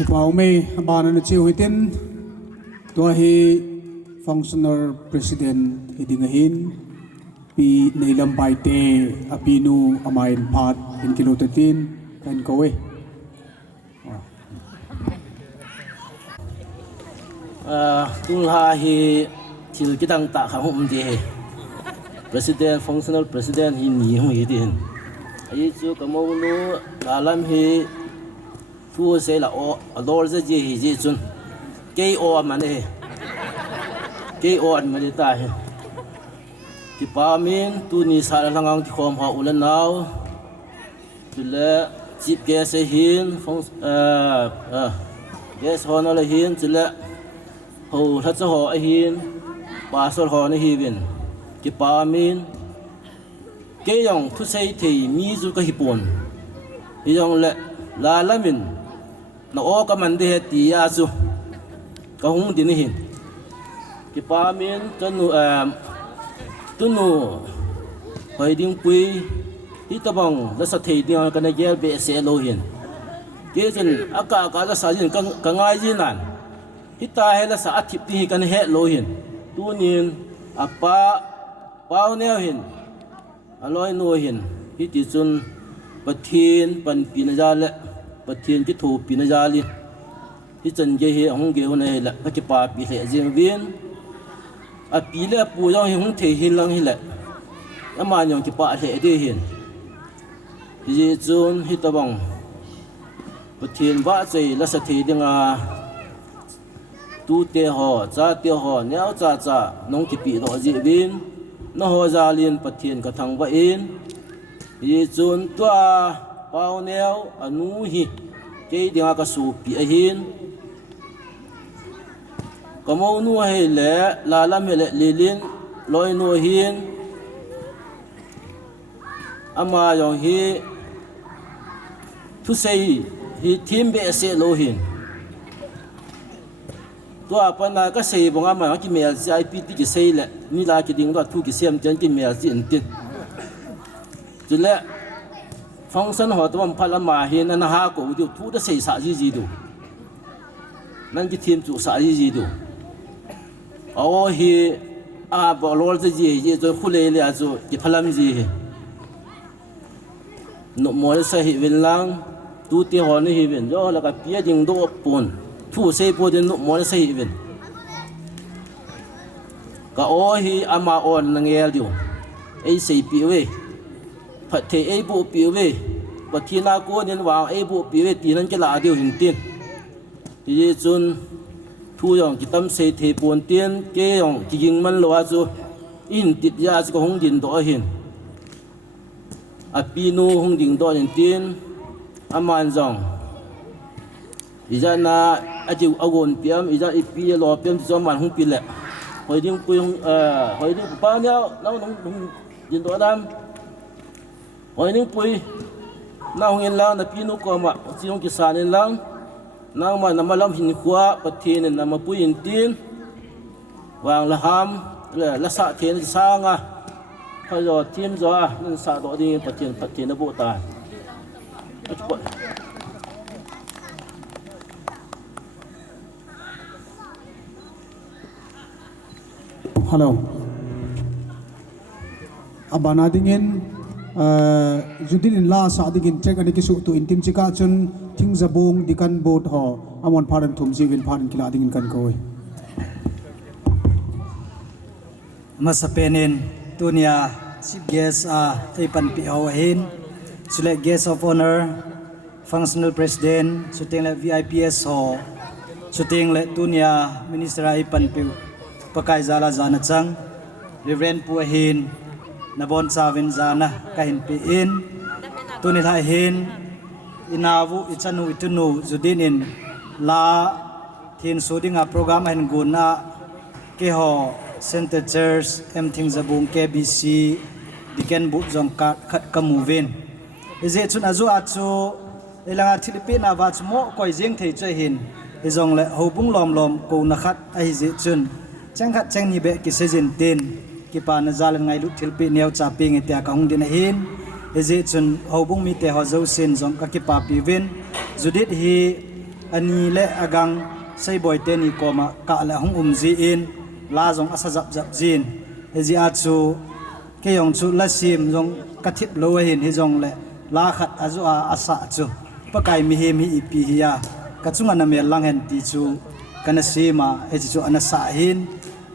ki pau me ban na chiu hitin to hi functional president hiding hin pi neilam bai te apinu amain phat in kilotetin kan kowe tul ha hi thil ki dang ta khang hum de president functional president hi ni hum hi din ai chu kamo lu alam hi thu se la o ador je ji hi ji chun ke o man he ke o an mali ta he ti pa min tu ni sa la ngang ti khom ha ulan naw tu le chief guest hin phong yes honor la hin tu le ho tha cho ho a hin pa sol ho ni hi win ki pa min ke yong thu sei thei mi zu ka hi pon hi yong le la la min na o ka man de ti ya chu ka hung din hin ki pa min tu nu hoi ding pui hi ta bang la sa thei ding ka na gel be se lo hin ke chen aka ka la sa jin ka ngai jin nan hita hela sa athip ti kan he lo hin tunin apa pau neo hin aloi no hin hi ti chun pathin pan pin ja le pathin ki thu pin ja li hi chen ge hi hong ge hone la ka ki pa pi le jing win a pi le pu yong hi hong the hin lang hi le ama nyong ki pa le de hin hi chun hi ta bang pathin ba chei la sa the dinga tu te ho cha te ho neo cha cha nong ki pi ro ji win no ho za lin pathian ka thang ba in yi chun tua pau neo anu hi ke dinga ka su pi a hin kamo nu he le la la me le lilin loi nu hin ama yong hi thu sei hi thim be se lo hin to apa na ka sei bonga ma ki mel si ip ti ki sei le ni la ki ding do thu ki sem chen ki mel si in tin tu le function ho to bam phala ma hin na ha ko du thu da sei sa ji ji du nan ki thim chu sa ji ji du aw hi a bo lol ji ji zo khu le le a zo ki phalam ji he no mo sa hi win lang tu ti ho ni hi win jo la ka pia ding do pon thu sei po den no mo sa hi win ka o hi ama on ngel du ei sei pi we phat the ei bu pi we pathina ko nin wa ei bu pi we ti nan ke la diu hin tin ti chun thu yong ki tam sei the pon tien ke yong ki ging man lo chu in tit ya chu hong din do hin a pi nu hong ding do nin tin aman jong izana ajiu agon piam iza ipi lo piam cho man hong pi le hồi đi cùng hồi đi bao nhiêu nó nhìn tôi đam hồi đi quỳ nào hiện lang là pinu có mà chỉ ông kia san hiện lang nào mà nằm làm hình khóa bát thiên nên nằm bùi hình tiên vàng là ham là sa thiên sang à bây giờ thêm gió nên sa đó đi bát thiên nó bộ tài Hello. Abana dingin judin in la sa dingin check ani kisu tu intim chika chun thing zabung dikan boat ho amon pharan thum jiwin pharan kila dingin kan koi masapenin tunia chief guest Ipan Pi Ho hin select guest of honor functional president shooting le VIPS ho shooting le tunia minister Ipan Pi pakai zala zana chang reverend pu hin nabon savin zana kahin pi in tuni thai hin inavu ichanu itunu judinin la thin sudinga program hen guna ke ho center church emthing zabung KBC diken bu jong ka khat kamuvin ize chun azu achu elanga thilipina wa chmo koi jeng thei che hin izong le hobung lom lom ko na khat ai je chun chang khat chang ni be ki sejin tin ki pa na zal ngai lu thilpi neu cha ping etia ka hung din hin eze chun hobung mi te ho zo sin jong ka ki pa pi vin judit hi ani le agang sei boy te ni koma ka la hung ji in la jong asa jap jap jin ezi achu ke yong chu la sim jong ka thip lo hin hi jong le la khat azu a asa chu pakai mi he mi ipi hiya ka chunga na me lang hen ti chu kana sima ezi chu ana sa hin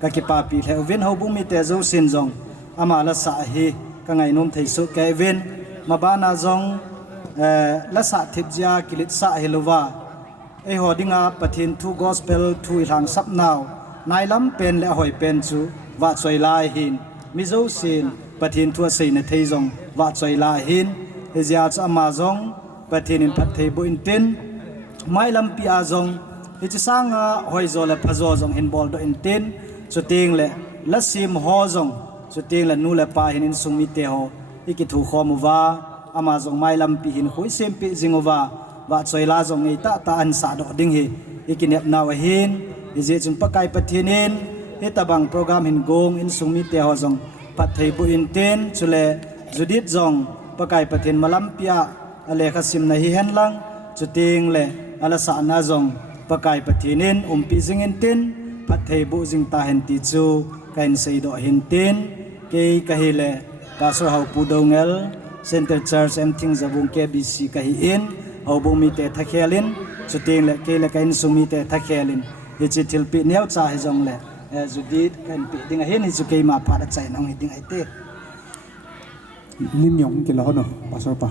ka ki pa pi le ven ho bu mi te zo sin jong ama la sa hi ka ngai nom thei su ke ven ma ba na jong la sa thip ja kilit sa helova e hodinga pathin thu gospel thu ilang sap now nai lam pen le hoi pen chu wa choi lai hin mi zo sin pathin thu sei na thei jong wa choi lai hin e zia cha ma jong pathin in phat thei bu in tin mai lam pi a jong hi chi sanga hoi zo le phazo jong in bol do in tin chu ting le la sim ho jong chu ting le nu le pa hin in sung mi te ho iki thu khom wa ama jong mai lam pi hin khoi sem pi jingova wa choi la jong ei ta ta an sa do ding hi iki nep na wa hin ize chun pakai pathinin he tabang program hin gong in sungmi te ho jong pathei bu in ten chule judit jong pakai pathin malam pia ale khasim na hi hen lang chuting le ala sa na jong pakai pathinin pi jing in ten pathei bu jing ta hen ti chu kain sei do hin ten ke ka hi le pastor hau pu do ngel center church emthing zabung KBC ka hi in au bu mi te thakhelin chuting le ke le kain sungmi te thakhelin ichi thilpi neu cha hi jong le judit kan pi ding a hin hi chu ke ma pha da chai nong hi ding ai te lim yong ki lo no pastor pa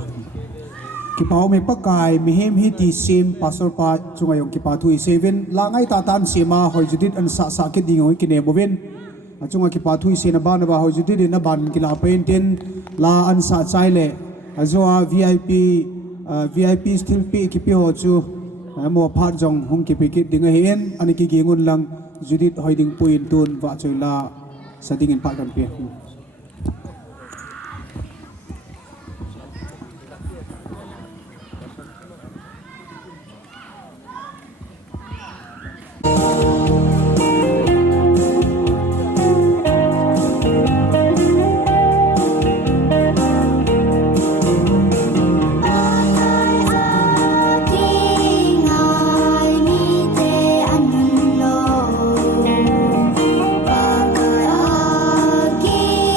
ki pau me pakai mi hem hi ti sim pastor pa chunga yong ki pa thu 7 la ngai ta tan sima hoi judit an sa sa ke ding hoi ki ne boven achunga ki pa thu se na ba na ba hoi judit na ban ki la pen ten la an sa chai le azwa VIP still pi ki pi ho chu mo phat jong hung ki pikit ding hen ani ki gingun lang judit hoiding puin tun wa choila sading in pat kan pe Again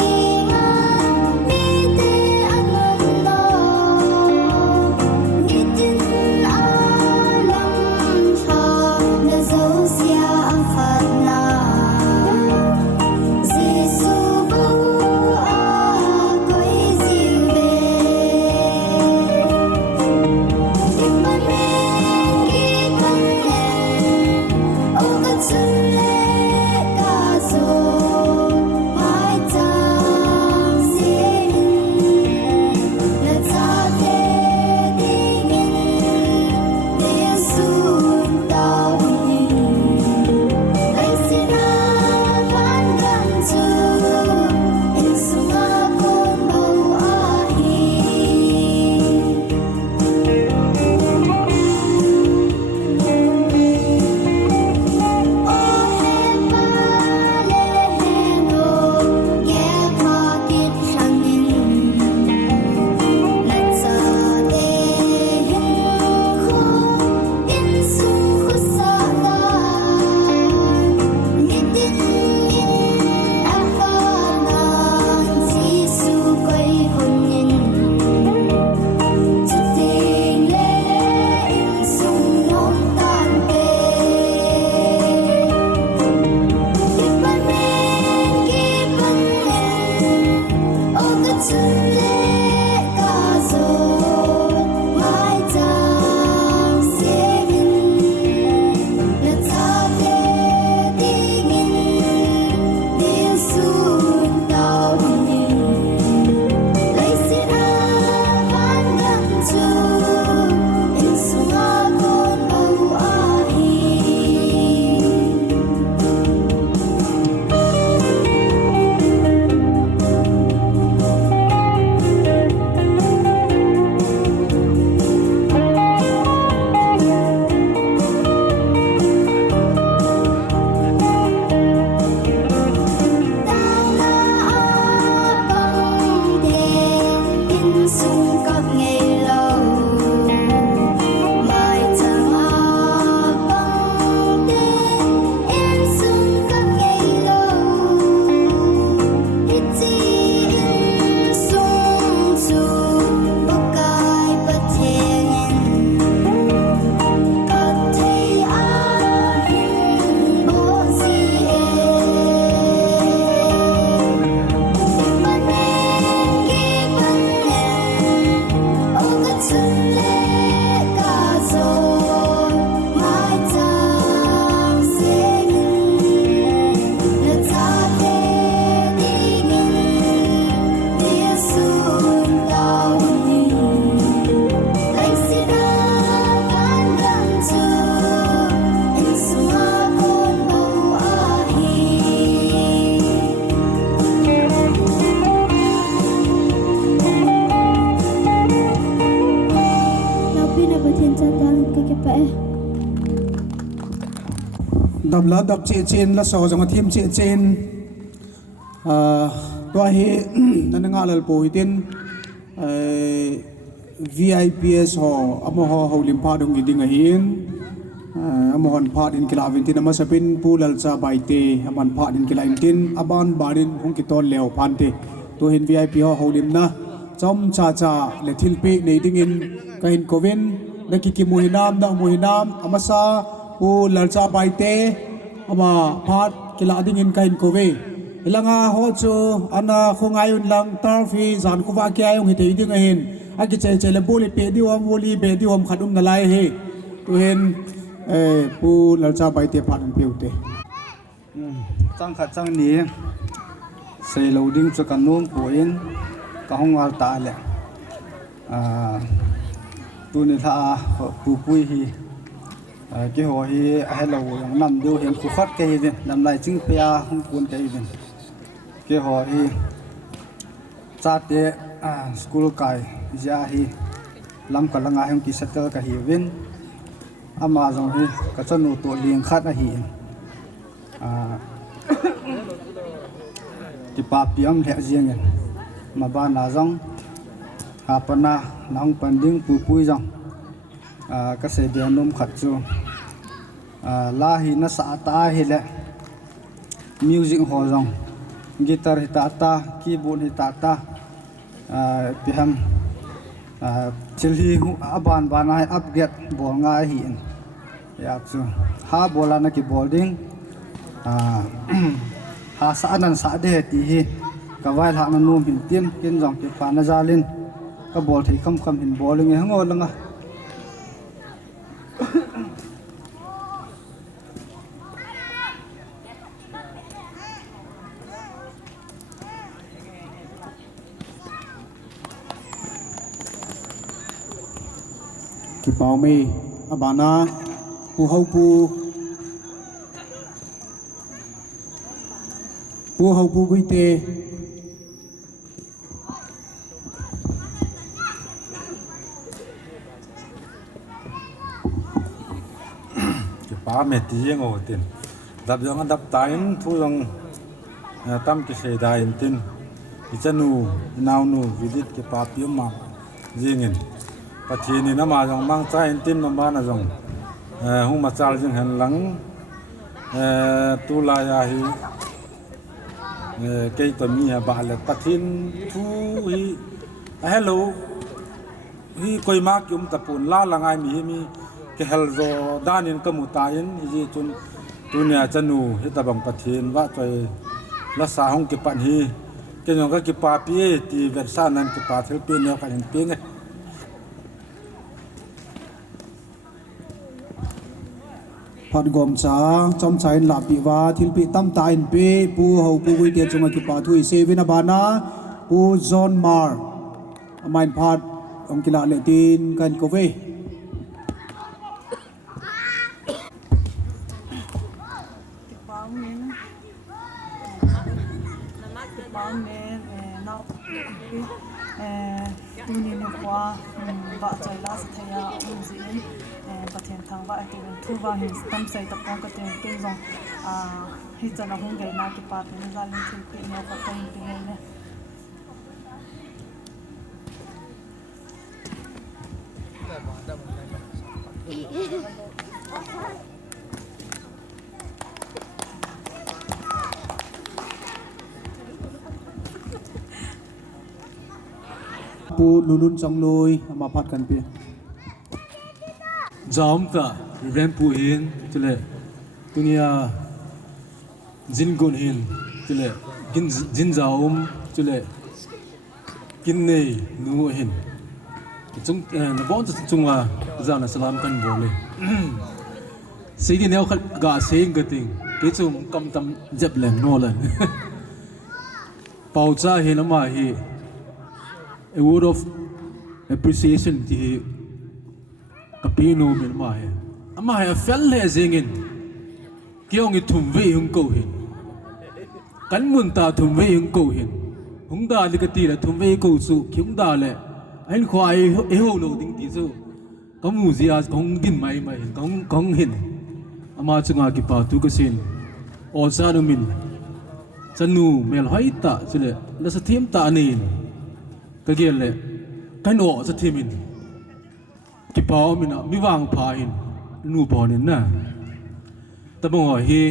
đập lá đập chế trên là sò trong thêm chế trên toa he nên ngã lal bồi tên VIPS ho amo ho lim pa dong giding ahin amo hon pa din kila aventin ama sapin pulal sa baite aman pa din kila intin aban barin hong kitol leo pante to hin VIP ho lim na chom cha cha le thilpi nei dingin kahin kovin nakiki muhinam na muhinam amasa pu lalcha baite ama phat kila dingin kahin kove ilanga ho chu ana khongayun lang tarfi zan kuwa kya yung hite ding ahin aki che che le boli pe diwam boli be diwam khadum na lai he tu hen pu lalcha baite phat an peute chang khat chang ni sei loading chu kanum poin ka hongal ta le tu ni tha pu pui hi cái hồ hi hello yang nam du hiện khu phát cái gì nằm lại chính pia không cuốn cái gì cái hồ hi cha te school kai ja hi lam ka langa hem ki settle ka hi win ama jong hi ka chanu to ling khat a hi ti pa piam le jiang ma ba na jong ha pana nang panding pu pui jong ka se dia nom khat chu la hi na sa ta hi le music ho jong guitar hi ta ta keyboard hi ta ta piham chilhi aban banai upgrade bol nga hi ya chu ha bola na ki bowling ha sa anan sa de ti hi ka vai la na nom hin tin kin jong ki fa na jalin ka bol thei kham kham hin bowling he ngol langa ki pau me abana pu hau pu gui te pa mẹ tí ngồi tin đập giống đập tán thu giống tâm cái xe đài tin cái chân nu nào nu vidit cái pa pium mà riêng in và thì này nó mà giống mang trái tin mà ban là giống hung mà chal riêng hành lắng tu la ya hi cây tôm mi hà bà là phát thiên thu hi hello hi coi má kiếm tập phun la là ngay mi cái hal zo danin kamutayin hi chun tunia chanu hi tabang pathin wa choi la sa hong ki pan hi ke nyong ka ki pa pi ti versa nan ki pa thil pi ne ka hin pi nge phạt gom cha trong trái là bị va thiên bị tâm ta in pe pu hậu pu gui tiền trong cái pa thui se vina bana pu John Mar main phạt ông kila lệ tin kan ko ve tunin kwa ba chai la sa thaya umzin pathian thang ba ati thu ba hin tam sai ta pong ka te ke zong hi chana hung gai na ki pa te ni galin thu pe no ka kai pe ne pu lulun chang loi ma phat kan pi Jom ta rem pu hin tule dunia jin gun hin tule jin jaum tule kin nei nu hin chung na bon chung wa za na salam kan bo le sei di neo khat ga sei ga ting ke chung kam tam jep lem no lan pau cha hin ma hi a word of appreciation ti kapino min ma he ama he fel le zengin kiong i thum ve hung ko hin kan mun ta thum ve hung ko hin hung da li ka ti la thum ve ko su kyung da le ain khwai e ho lo ding ti su kamu zia kong din mai mai kong hin ama chunga ki pa tu ka sin o sa no min chanu mel hai ta chule la sa thiam ta nin ka gel le kan o sa thimin ki pao min mi wang pha hin nu bonin na ta bong hi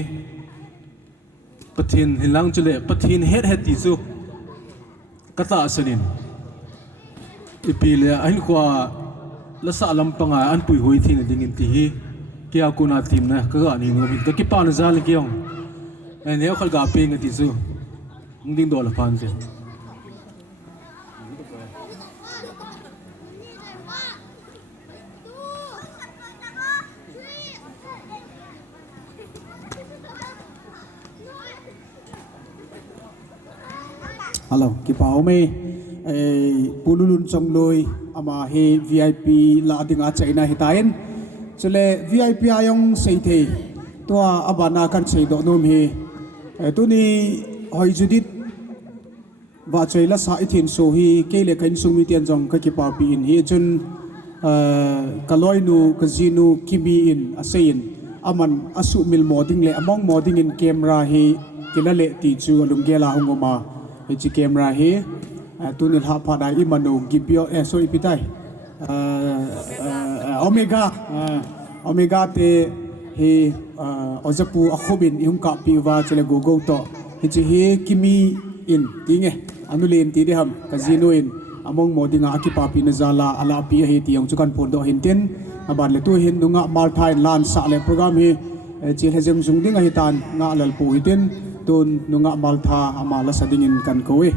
pathin hin lang chule pathin het ti su ka ta sanin ipile ain kwa la sa lam panga an pui hoi thin dingin ti hi kia ku na tim na ka ga ni no min ka ki pa na zal kiong ai ne khal ga pe ngi ti su ding do la pan se hello ki pau me pululun chong loi ama he VIP la dinga chaina hitain chule VIP ayong sei the to abana kan sei do nom he tu ni hoi judit wa chaila sa ithin so hi ke le kan sumi tian jong ka ki pa pi in hi chun kaloi nu kazinu kibi in asein aman asu mil moding le among moding in camera hi kilale ti chu alung gela hungoma chi camera hi tunil ha phada imanu gipio sorry pitai omega te he ojapu akhobin ihumka piwa chele gogo to hi hi kimi in tinge anulen ti de ham kazino in among modinga akipa pi nazala ala pi he ti yong chukan pon do hinten aban le tu hin dunga mal thai lan sa le program hi chil hezem jung dinga hitan nga lal pu hiten tun nunga maltha amala sadingin kan kowe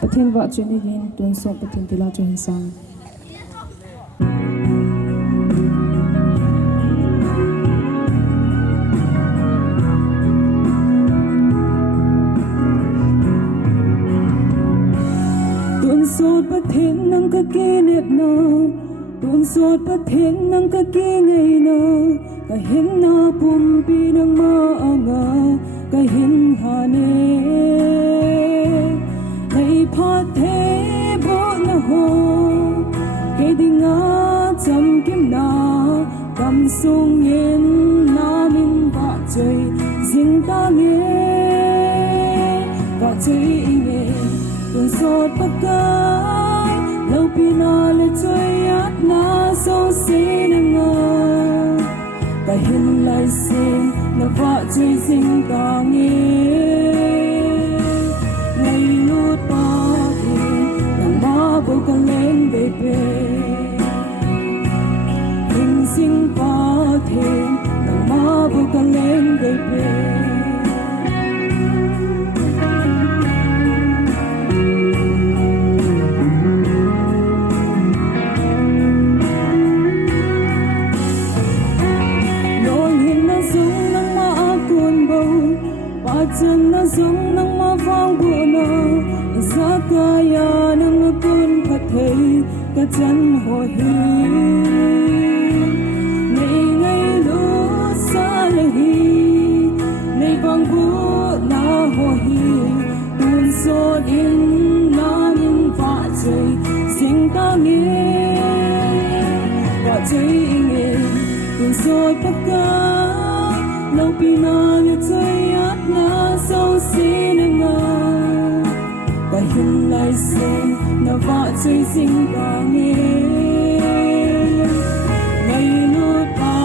pathian wa chuni gin tun so pathian tila cho hinsang nang ka kinep na tuôn sốt bất thiên nang ka ki ngày na ka hin na pumpi nang maanga ka hin hane nay phat thế bo na ho ke dinga cham kim na kam sung yen na min ba chơi riêng ta nghe ba chơi nghe tuôn sốt bất cái lâu pina le chơi át na sâu xí nang ngờ cái hin lại xin na ba chơi riêng ta nghe ngày lút ba thì nang ma bồi cả lên bề bề hình sinh ba thì nang ma bồi cả lên bề bề chân na giống nang ma vang bu na zakaya nang kun phathei ka chan ho hi nei ngai lu sa le hi nei vang bu na ho hi tun so din na min va chơi sing ta nghe va chơi nghe tun so pa ka lâu pina le chơi át na sâu xí nang ngờ cái hin lại xin na vạ chơi sinh ta nghe ngày lút ba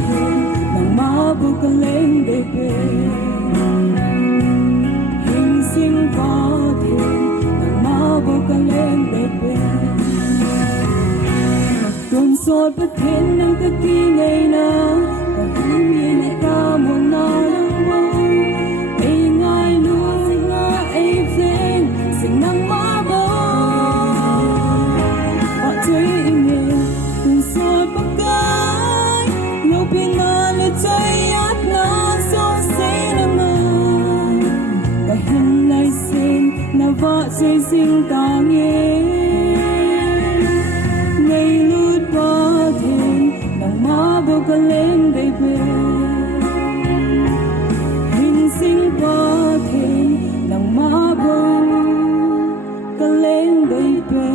thiên nang ma bu ka lên bề bề hình sinh ba thiên nang ma bu ka lên bề bề tuôn sốt bất thiên nang ka ki ngày na ka hin mi ne ka mon na nang bo ai ngai lu nga ai ven sing nang ma bo ba chơi nghe tuôn sốt bất cái lâu pina le chơi át na so xí nang ngờ ka hin lại xin na vạ chơi sinh ta nghe ngày lút ba thiên nang ma bo ka lên bề bề hình sinh ba thiên nang ma bo ka lên bề bề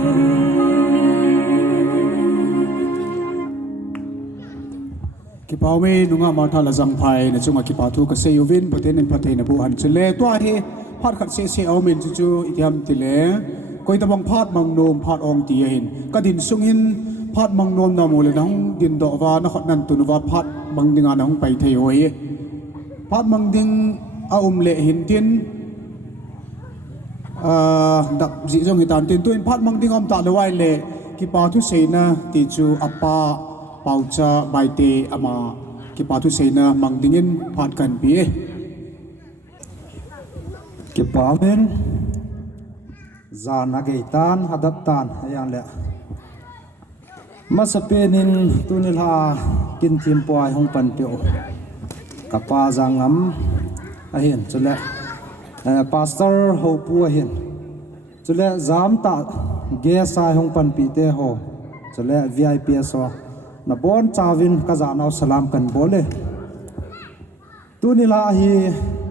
ki pau me nunga ma thala jang phai na chunga ki pa thu ka se yovin paten en pathe na bu han chule to he phat khat se au men chu itiam tile koi ta bang phat mang nom phat ong ti hin ka din sung hin phat mang nom na mo le nang din do wa na khot nan tu wa phat mang dinga nang pai thei hoi phat mang ding a le hin tin dap ji jong hitan tin tu in phat mang ding om ta le wai le ki pa thu se na ti chu apa paucha baite ama ki pa thu se na mang dingin phat kan pi ki pa men za na ge tan hadap tan ayan le masapenin tunil ha kin tim poi hong pan pio kapa zangam ahin chule pastor ho pu ahin chule zam ta ge sai hong pan pi te ho chule vip so na bon chawin ka za naw salam kan bole tunila hi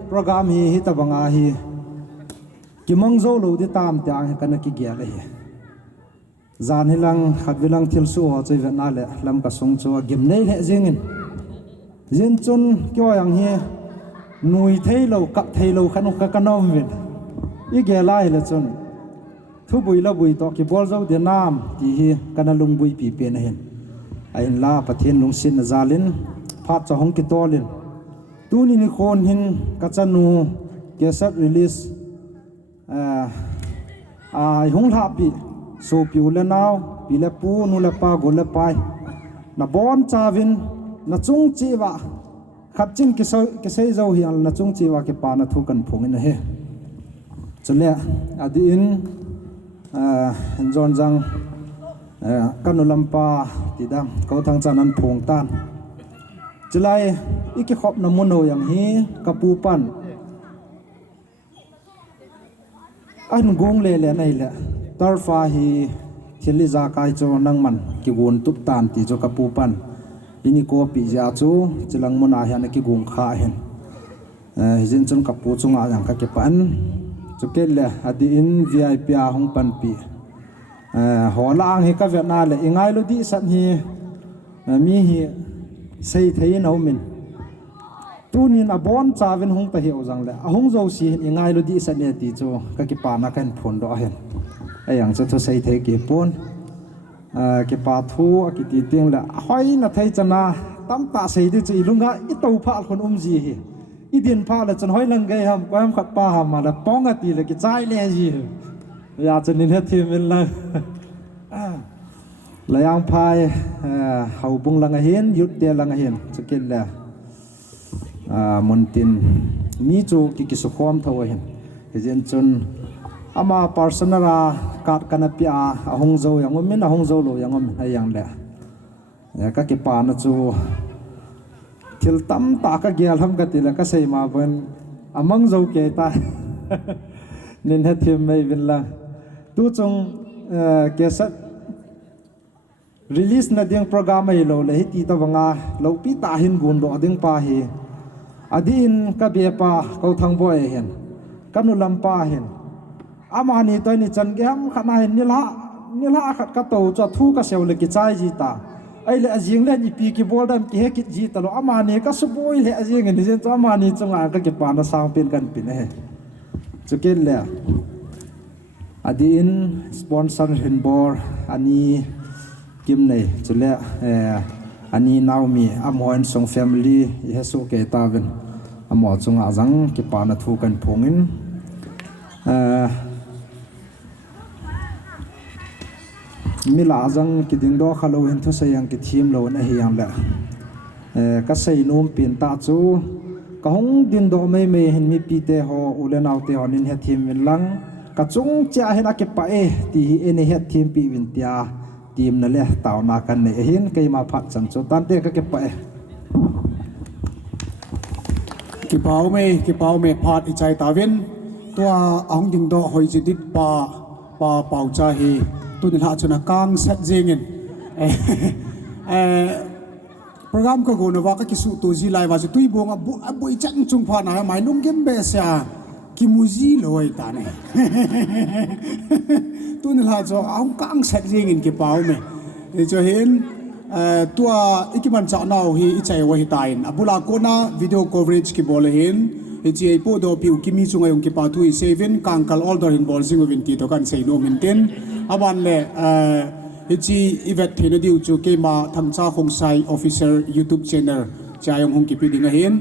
program hi tabanga hi kimang zo lo di tam tyang kan ki gya le zan hilang khatwilang thil su ho chei na le lam ka sung chu gim nei le jingin jin chun kyo yang hi nui thailo kap thailo khanu ka kanom win i ge lai le chun thu bui la bui to ki bol zo de nam ti hi kana lung bui pi pe na hen ain la pathin lung sin na zalin phat cha hong ki tolin tuni ni khon hin ka chanu kesat release hong la pi so piu le naw pi le pu nu le pa go le pai na bon chawin na chung chi wa khap chin ki sei zo hi al na chung chi wa ke pa na thu kan phung in he chule adi in jon jang kanulampa tidam ko thang chanan phung tan chulai iki khop na mono yang hi kapu pan an gong le le nai le tar fa hi thiên lý gia kai cho nang man ki gun tup tan ti cho kapu pan ini ko pi ja chu chilang mona hian ki gung kha hen hijin chun kapu chunga yang ka ke pan chu ke le adi in vip a hong pan pi holang hi ka vena le ingai lu di san hi mi hi sei thei no min tunin a bon chawin hong pa hi ozang le a hong zo si ingai lu di san ne ti chu ka ki pa na kan phon do hen ayang chu thu sei thei ki pon ke pa thu ki ti ting la hoi na thei chana tam ta sei di chu ilunga i to pha khon ji hi i din pha la chan hoi lang gai ham kwam khat pa ham ma la pong a ti la ki chai le ji ya chan nin he thi min la la yang phai hau bung lang a hen yut te lang a hen chu ken la mun tin mi chu ki su khom thaw hen jen chun ama personara kat kanapia ahong zo yang min ahong zo lo yang ayang le ka ki pa na chu thil tam ta ka gyal ham ka ti la ka sei ma ban amang zo ke ta nin he thim mai bin la tu chung ke sat release na ding program ai lo le hi ti ta wanga lo pi ta hin gun do ding pa hi adin ka be pa ko thang bo e hen kanu lam pa hen amani toy ni chan ge ham khana hin ni la khat ka to cha thu ka sew le ki chai ji ta ai le ajing le ni pi ki bol dam ki he ki ji ta lo amani ka su boi le ajing ni jen cha amani chunga ka ki pa na sang pin kan pin he chu ken le adin sponsor hin bor ani kim nei chule ani naomi amoin song family he so ke ta ven amo chunga jang ki pa na thu kan phongin mila jang ki ding do khalo hen tho sayang ki thim lo na hiam la ka sei nom pin ta chu ka hong din do mai mai hen mi pi te ho ule naw te honin he thim min lang ka chung cha hen a ke pa e ti ene he thim pi win tia tim na le taw na kan ne hin ke ma phat chan chu tan te ka ke pa e ki pau me phat i chai ta vin tua ong ding do hoi ji dit pa pau cha hi tu ni ha chuna kang set jingin program ko gona wa ka kisu to ji lai wa ju tui bonga bu i chang chung pha na mai lung gem be sa ki muji loi ta ne tu ni ha cho ong kang set jingin ki pau me cho hin tua ikiman cha naw hi i chai wa hi tain abula kona video coverage ki bol hin hi po do piu kimi chunga yung ki pa tu i 7 kangkal older in bol sing win ti to kan sei no min ten aban le hi event thena diu chu ke ma thangcha khong sai officer youtube channel cha yong hong ki pi ding a hin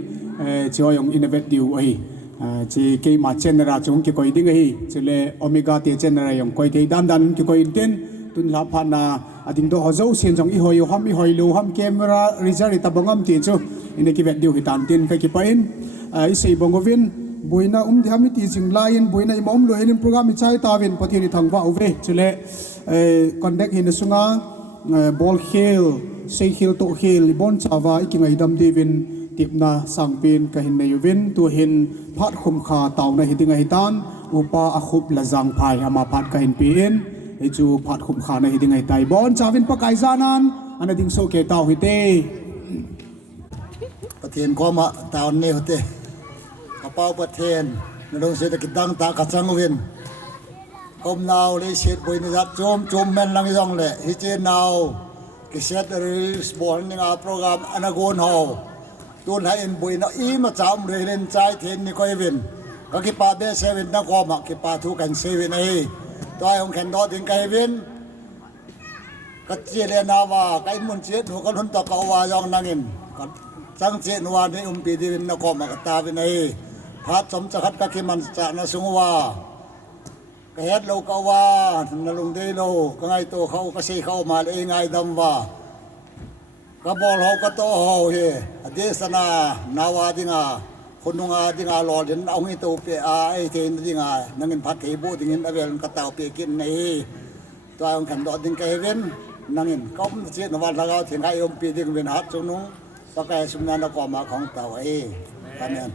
chi yong innovate diu ai chi ke ma channel ra chung ki koi ding a hi chile omega te channel yong koi te dan ki koi ten tun la pha na ading do hozo sen jong i hoi lo ham camera result ta bangam ti chu ine ki vet diu hi tan tin ka ki pain i sei bongovin boina dhami ti jing lain boina imom lo hin program i chai tawin pathini thangwa uve chule contact hin sunga ball khel sei khel to khel bon chawa ikingai dam devin tipna sangpin ka hin nayuvin tu hin phat khum kha tawna hidinga hitan upa akhup la jang phai ama phat ka hin pin e chu phat khum kha na hidingai tai bon chawin pa kai zanan ana ding so ke taw hite pathian ko ma tawn ne hote kapau pathian nong se ta kidang ta ka changwin kom naw le set boy ni zat chom men lang jong le hi che naw ki set release bol ni nga program anagon ho tun ha in boy na i ma cham re len chai then ni koi win ka ki pa be 7 na ko ma ki pa thu kan 7 ai toy ong khen do ding kai win ka che le na wa kai mun che nu ka hun ta ka wa jong nangin sang che nuwa ni pi di win na ko ma ka ta win ai phat chom cha khat ka ki man cha na sungwa ka het lo ka wa na lung de lo ka ngai to khau ka sei khau ma le ngai dam wa ka bol ho ka to ho he ade sana nawa dinga khununga dinga lo den ong i to pe a ai ten dinga nangin phat ke bu dingin avel ka taw pe kin nei to ong kan do ding ka heven nangin kom che na wa la ga thing ai pi ding wen hat chu nu pa kai sum na ko ma khong taw ai amen